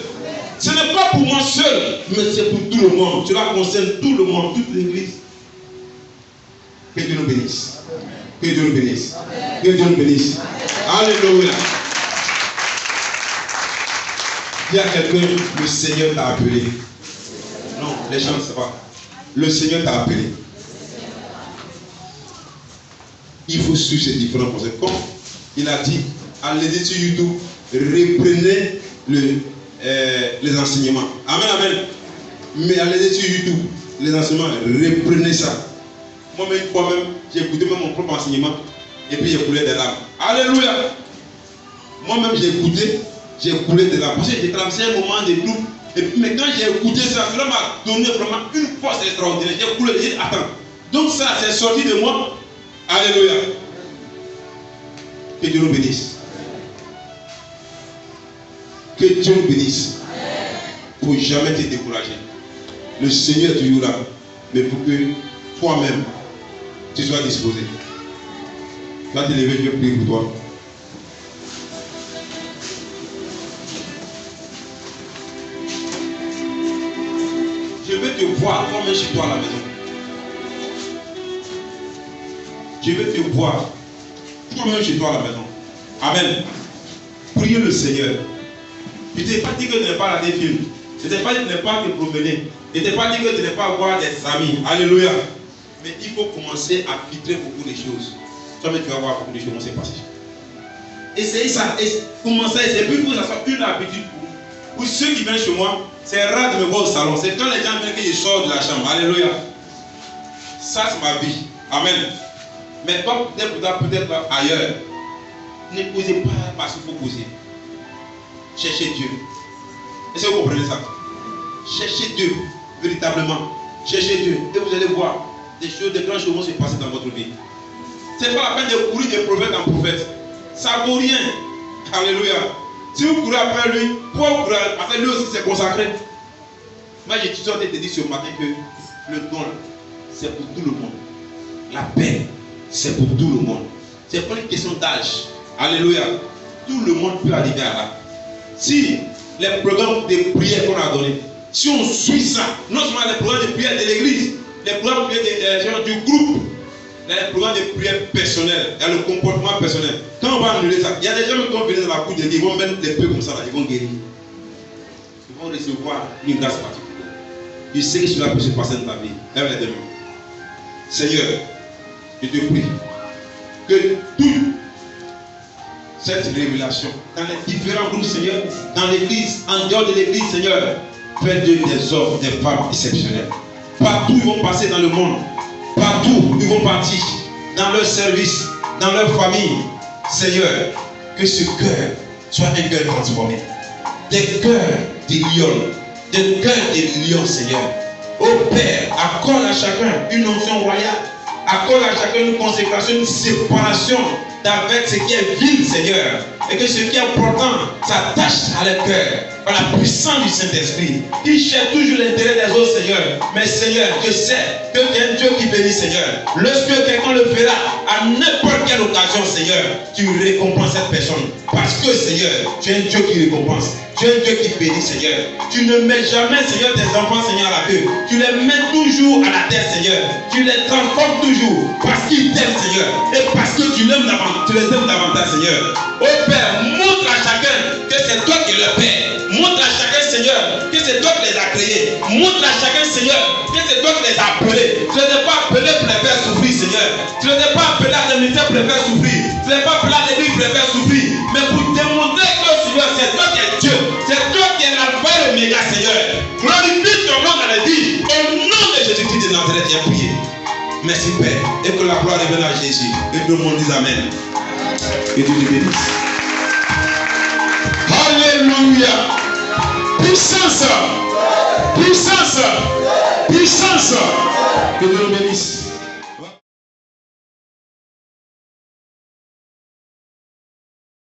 Ce n'est pas pour moi seul, mais c'est pour tout le monde. Cela concerne tout le monde, toute l'église. Que Dieu nous bénisse. Que Dieu nous bénisse. Que Dieu nous bénisse. Alléluia. Il y a quelqu'un, le Seigneur t'a appelé. Non, les gens ne savent pas. Le Seigneur t'a appelé. Il faut suivre ces différents concepts. Comme il a dit, allez sur YouTube, reprenez les enseignements. Amen, amen. Mais allez sur YouTube, les enseignements, reprenez ça. Moi-même, j'ai écouté même mon propre enseignement et puis j'ai coulé des larmes. Alléluia. Moi-même, j'ai coulé des larmes. Parce que j'ai traversé un moment de doute. Mais quand j'ai écouté ça, cela m'a donné vraiment une force extraordinaire. J'ai coulé, j'ai dit, attends. Donc ça, c'est sorti de moi. Alléluia. Que Dieu nous bénisse. Que Dieu nous bénisse. Il ne faut jamais te décourager. Le Seigneur est toujours là. Mais pour que toi-même, tu sois disposé. Tu vas te lever, je vais prier pour toi. Je veux te voir comme chez toi à la maison. Je veux te voir comme chez toi à la maison. Amen. Priez le Seigneur. Je ne t'ai pas dit que tu n'es pas là des films. Je ne t'ai pas dit que tu n'es pas te promener. Je ne t'ai pas dit que tu n'es pas voir des amis. Alléluia. Mais il faut commencer à filtrer beaucoup de choses. Toi-même, tu vas voir beaucoup de choses qui vont se passer. Essayez ça. Commencez à essayer. Puis il faut que ça soit une habitude pour ceux qui viennent chez moi. C'est rare de me voir au salon. C'est quand les gens viennent que je sors de la chambre. Alléluia. Ça, c'est ma vie. Amen. Mais toi, peut-être ailleurs. Ne posez pas parce qu'il faut poser. Cherchez Dieu. Est-ce que vous comprenez ça? Cherchez Dieu, véritablement. Cherchez Dieu. Et vous allez voir des choses, des grandes choses vont se passer dans votre vie. Ce n'est pas la peine de courir de prophète en prophète. Ça ne vaut rien. Alléluia. Si vous courez après lui, pourquoi vous courez? Parce que lui aussi s'est consacré. Moi, j'ai tout te dire ce matin que le don, c'est pour tout le monde. La paix, c'est pour tout le monde. Ce n'est pas une question d'âge. Alléluia. Tout le monde peut arriver à là. Si les programmes de prière qu'on a donnés, si on suit ça, non seulement les programmes de prière de l'église, les programmes de prière du groupe, les programmes de prière personnels, il y a le comportement personnel. Quand on va annuler ça, il y a des gens qui vont venir dans la cour de Dieu, ils vont mettre des peu comme ça, là, ils vont guérir. Ils vont recevoir une grâce particulière. Je sais que cela peut se passer dans ta vie. Lève les deux mains. Seigneur, je te prie que toute cette révélation dans les différents groupes, Seigneur, dans l'église, en dehors de l'église, Seigneur, fais des hommes, des femmes exceptionnelles. Partout ils vont passer dans le monde, partout ils vont partir, dans leur service, dans leur famille, Seigneur, que ce cœur soit un cœur transformé. des cœurs des lions. Des cœurs des lions, Seigneur. Ô Père, accorde à chacun une onction royale. Accorde à chacun une consécration, une séparation d'avec ce qui est vil, Seigneur. Et que ce qui est important s'attache à leur cœur par la puissance du Saint-Esprit. Qui cherche toujours l'intérêt des autres, Seigneur. Mais Seigneur, je sais que tu es un Dieu qui bénit, Seigneur. Lorsque quelqu'un le fera, à n'importe quelle occasion, Seigneur, tu récompenses cette personne. Parce que, Seigneur, tu es un Dieu qui récompense. Tu es un Dieu qui bénit, Seigneur. Tu ne mets jamais, Seigneur, tes enfants, Seigneur, à la queue. Tu les mets toujours à la tête, Seigneur. Tu les transformes toujours parce qu'ils t'aiment, Seigneur. Et parce que tu les aimes davantage, Seigneur. Ô Père, montre à chacun que c'est toi qui es le Père. Montre à chacun, Seigneur, que c'est toi qui les as créés. Montre à chacun, Seigneur, que c'est toi qui les as appelés. Tu ne les as pas appelés pour les faire souffrir, Seigneur. Tu ne les as pas appelés à des ministères pour les faire souffrir. Tu ne les as pas appelés à des livres pour les faire souffrir. Mais pour démontrer que, Seigneur, c'est toi qui es Dieu. C'est toi qui es l'alpha et l'oméga, Seigneur. Glorifie ton nom dans la vie. Au nom de Jésus-Christ de Nazareth, j'ai prié. Merci, Père. Et que la gloire revienne à Jésus. Et que tout le monde dise Amen. Et Dieu te bénisse. Alléluia. Puissance. Puissance. Puissance. Que Dieu nous bénisse.